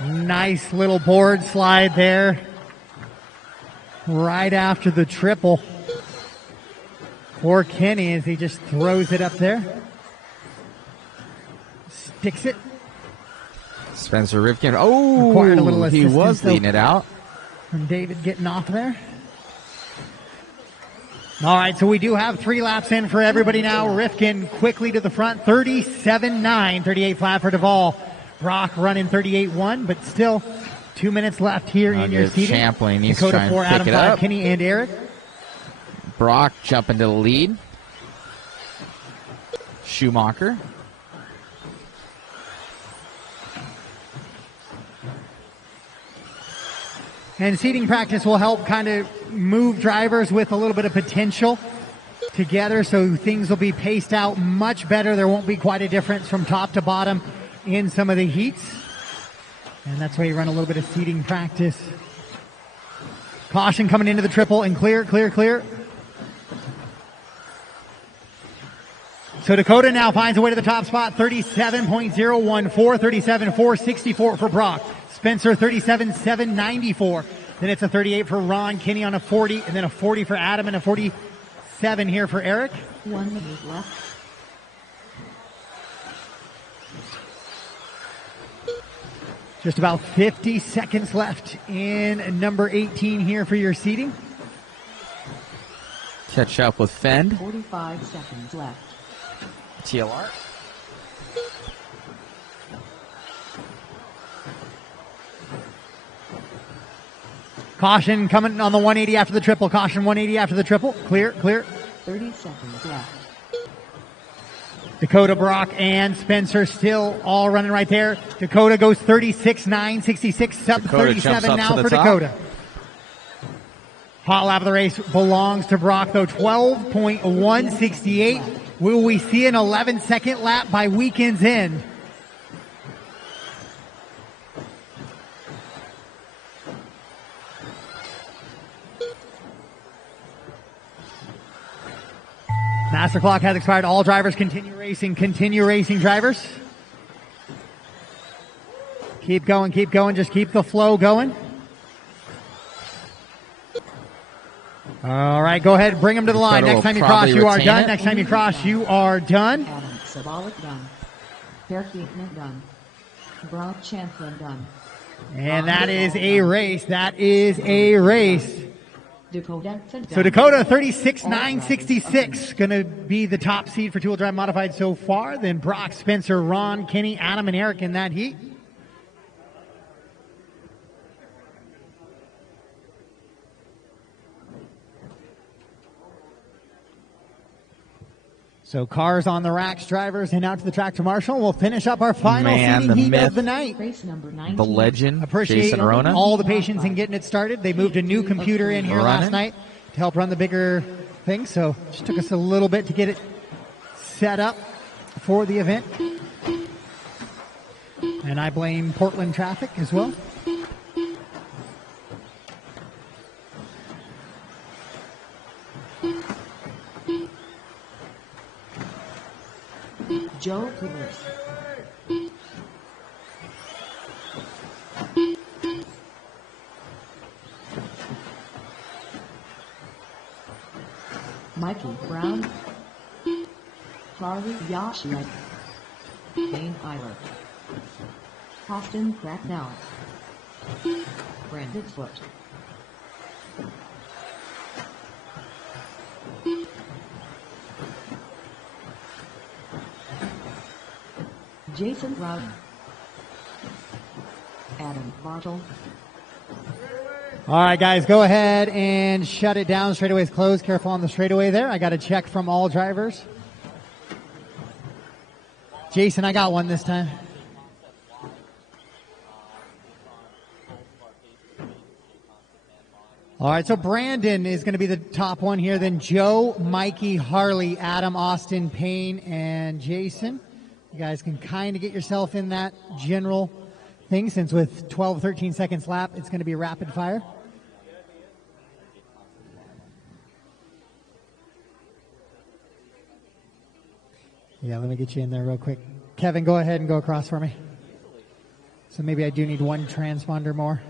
Nice little board slide there. right after the triple for Kenny as he just throws it up there. Sticks it. Spencer Rivkin. Oh, Required a little he assistance, was leading though, it out. from David getting off there. All right, so we do have 3 laps in for everybody now. Rifkin quickly to the front, 37.9, 38 flat for Duvall. Brock running 38.1, but still 2 minutes left here in your seating. Champlain needs to Dakota try and 4, pick Adam it 5, up. Kenny and Eric. Brock jumping to the lead. Schumacher. And seating practice will help kind of move drivers with a little bit of potential together, so things will be paced out much better. There won't be quite a difference from top to bottom in some of the heats. And that's why you run a little bit of seating practice. Caution coming into the triple and clear, clear, clear. So Dakota now finds a way to the top spot, 37.014, 37.464 for Brock. Spencer, 37.794. Then it's a 38 for Ron. Kenny on a 40, and then a 40 for Adam, and a 47 here for Eric. 1 minute left. Just about 50 seconds left in number 18 here for your seating. Catch up with Fend. 45 seconds left. TLR. Caution coming on the 180 after the triple. Caution 180 after the triple. Clear, clear. 30 seconds left. Dakota, Brock, and Spencer still all running right there. Dakota goes 36.9, 66, sub Dakota 37 jumps up now to the for top. Dakota. Hot lap of the race belongs to Brock, though, 12.168. Will we see an 11-second lap by weekend's end? Master clock has expired. All drivers continue racing. Continue racing, drivers. Keep going, keep going. Just keep the flow going. All right, go ahead. Bring them to the line. Dakota Next time you will cross, probably you are retain done. it. Next time you cross, you are done. Adam Sabalik done. Per Keaton done. Brock Champlin done. And that is a race. That is a race. Dakota done. So Dakota, 36.966, going to be the top seed for two-wheel drive modified so far. Then Brock, Spencer, Ron, Kenny, Adam, and Eric in that heat. So cars on the racks, drivers, and out to the track to Marshall. We'll finish up our final Man, seating the heat myth. of the night. Race number 19. The legend, Appreciate Jason Rona. all the patience in getting it started. They moved a new computer in here last Running. night to help run the bigger thing, so it just took us a little bit to get it set up for the event. And I blame Portland traffic as well. Joe Rivers. Mikey Brown. Charlie Yashia. Dane Eiler. Austin Cracknell. Brandon Foot. Jason Rowden. Adam Bartle. All right, guys, go ahead and shut it down. Straightaway is closed. Careful on the straightaway there. I got a check from all drivers. Jason, I got one this time. All right, so Brandon is going to be the top one here. Then Joe, Mikey, Harley, Adam, Austin, Payne, and Jason. You guys can kind of get yourself in that general thing, since with 12, 13 seconds lap, it's going to be rapid fire. Yeah, let me get you in there real quick. Kevin, go ahead and go across for me. So maybe I do need one transponder more.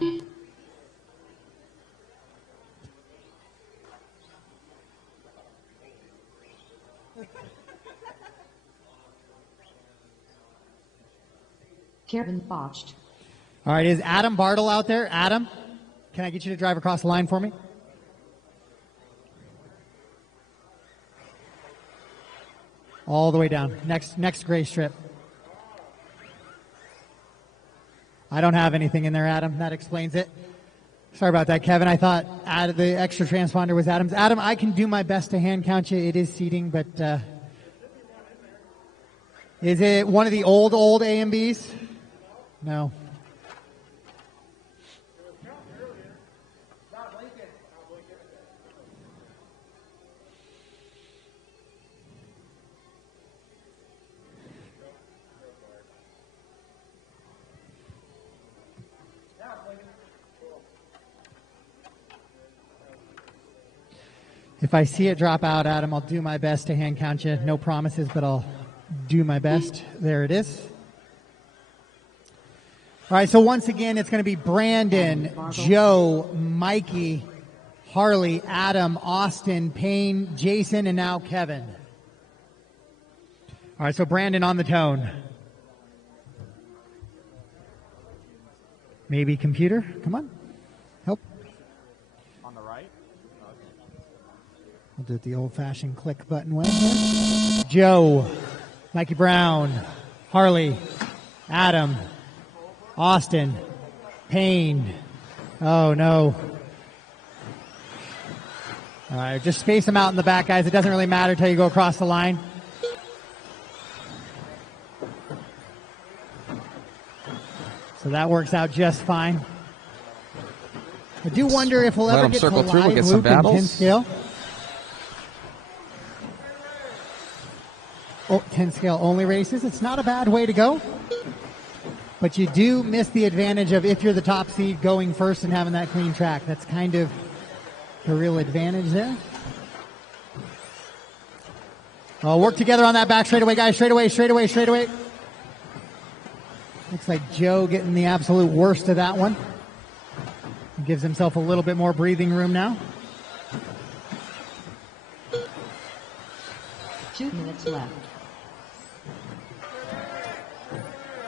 Kevin botched. All right, is Adam Bartle out there? Adam, can I get you to drive across the line for me? All the way down. Next gray strip. I don't have anything in there, Adam. That explains it. Sorry about that, Kevin. I thought the extra transponder was Adam's. Adam, I can do my best to hand count you. It is seating, but is it one of the old AMBs? No. If I see it drop out, Adam, I'll do my best to hand count you. No promises, but I'll do my best. There it is. All right, so once again, it's going to be Brandon, Joe, Mikey, Harley, Adam, Austin, Payne, Jason, and now Kevin. All right, so Brandon on the tone. Maybe computer, come on, help. On the right? We'll do it the old-fashioned click button way here. Joe, Mikey Brown, Harley, Adam, Austin, Payne. Oh, no. All right, just space them out in the back, guys. It doesn't really matter until you go across the line. So that works out just fine. I do wonder if we'll ever get to live we'll get some loop in 10 battles. scale. Oh, 10 scale only races. It's not a bad way to go. But you do miss the advantage of if you're the top seed going first and having that clean track. That's kind of the real advantage there. Work together on that back straightaway, guys. Straightaway. Looks like Joe getting the absolute worst of that one. He gives himself a little bit more breathing room now. 2 minutes left.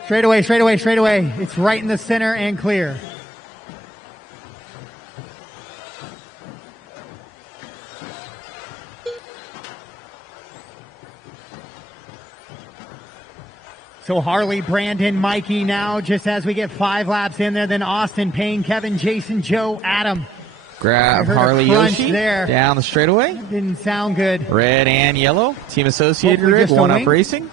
Straightaway. It's right in the center and clear. So Harley, Brandon, Mikey now, just as we get 5 laps in there, then Austin, Payne, Kevin, Jason, Joe, Adam. Grab Harley Yoshi there. Down the straightaway. Didn't sound good. Red and yellow. Team Associated Hopefully Rig, just a 1-Up wing. Racing.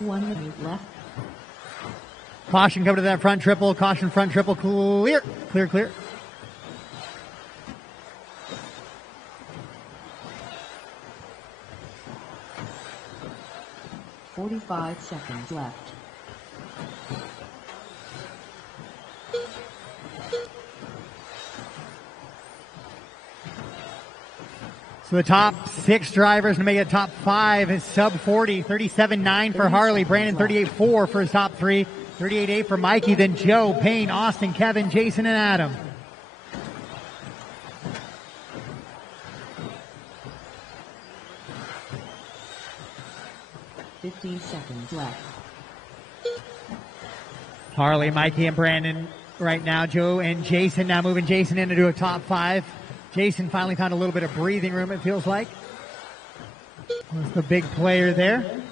One minute left. Caution coming to that front triple. Caution front triple. Clear. 45 seconds left. So the top 6 drivers to make it top 5 is sub 40. 37.9 for Harley. Brandon 38.4 for his top 3. 38.8 for Mikey. Then Joe, Payne, Austin, Kevin, Jason, and Adam. $15 seconds left. Harley, Mikey, and Brandon right now. Joe and Jason now moving Jason into a top 5. Jason finally found a little bit of breathing room, it feels like. Was the big player there.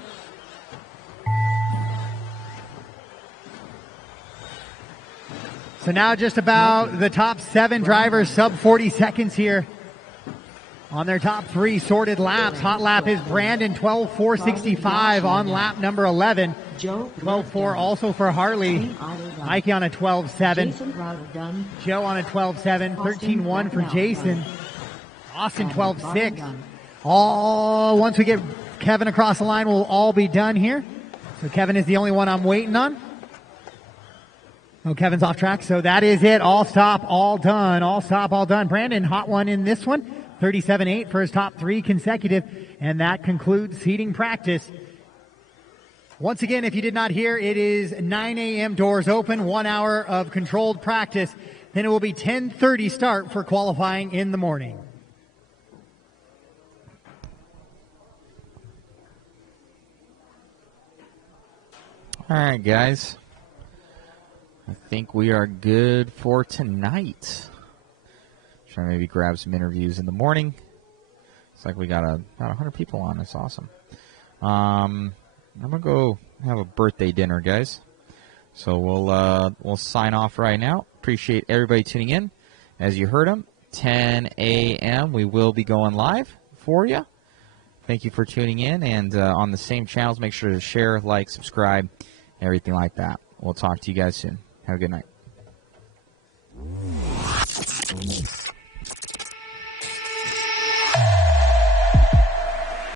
So now just about the top 7 drivers, sub 40 seconds here on their top 3 sorted laps. Hot lap is Brandon, 12.465 on lap number 11. 12.4 also for Harley. Mikey on a 12.7. Joe on a 12.7. 13.1 for Jason. Austin 12.6. All once we get Kevin across the line, we'll all be done here. So Kevin is the only one I'm waiting on. Oh, Kevin's off track. So that is it. All stop, all done. All stop, all done. Brandon, hot one in this one. 37.8 for his top 3 consecutive. And that concludes seating practice. Once again, if you did not hear, it is 9 a.m. doors open, 1 hour of controlled practice. Then it will be 10:30 start for qualifying in the morning. All right, guys. I think we are good for tonight. Try to maybe grab some interviews in the morning. It's like we got about 100 people on. That's awesome. I'm gonna go have a birthday dinner, guys. So we'll sign off right now. Appreciate everybody tuning in. As you heard them, 10 a.m. we will be going live for you. Thank you for tuning in, and on the same channels, make sure to share, like, subscribe, everything like that. We'll talk to you guys soon. Have a good night.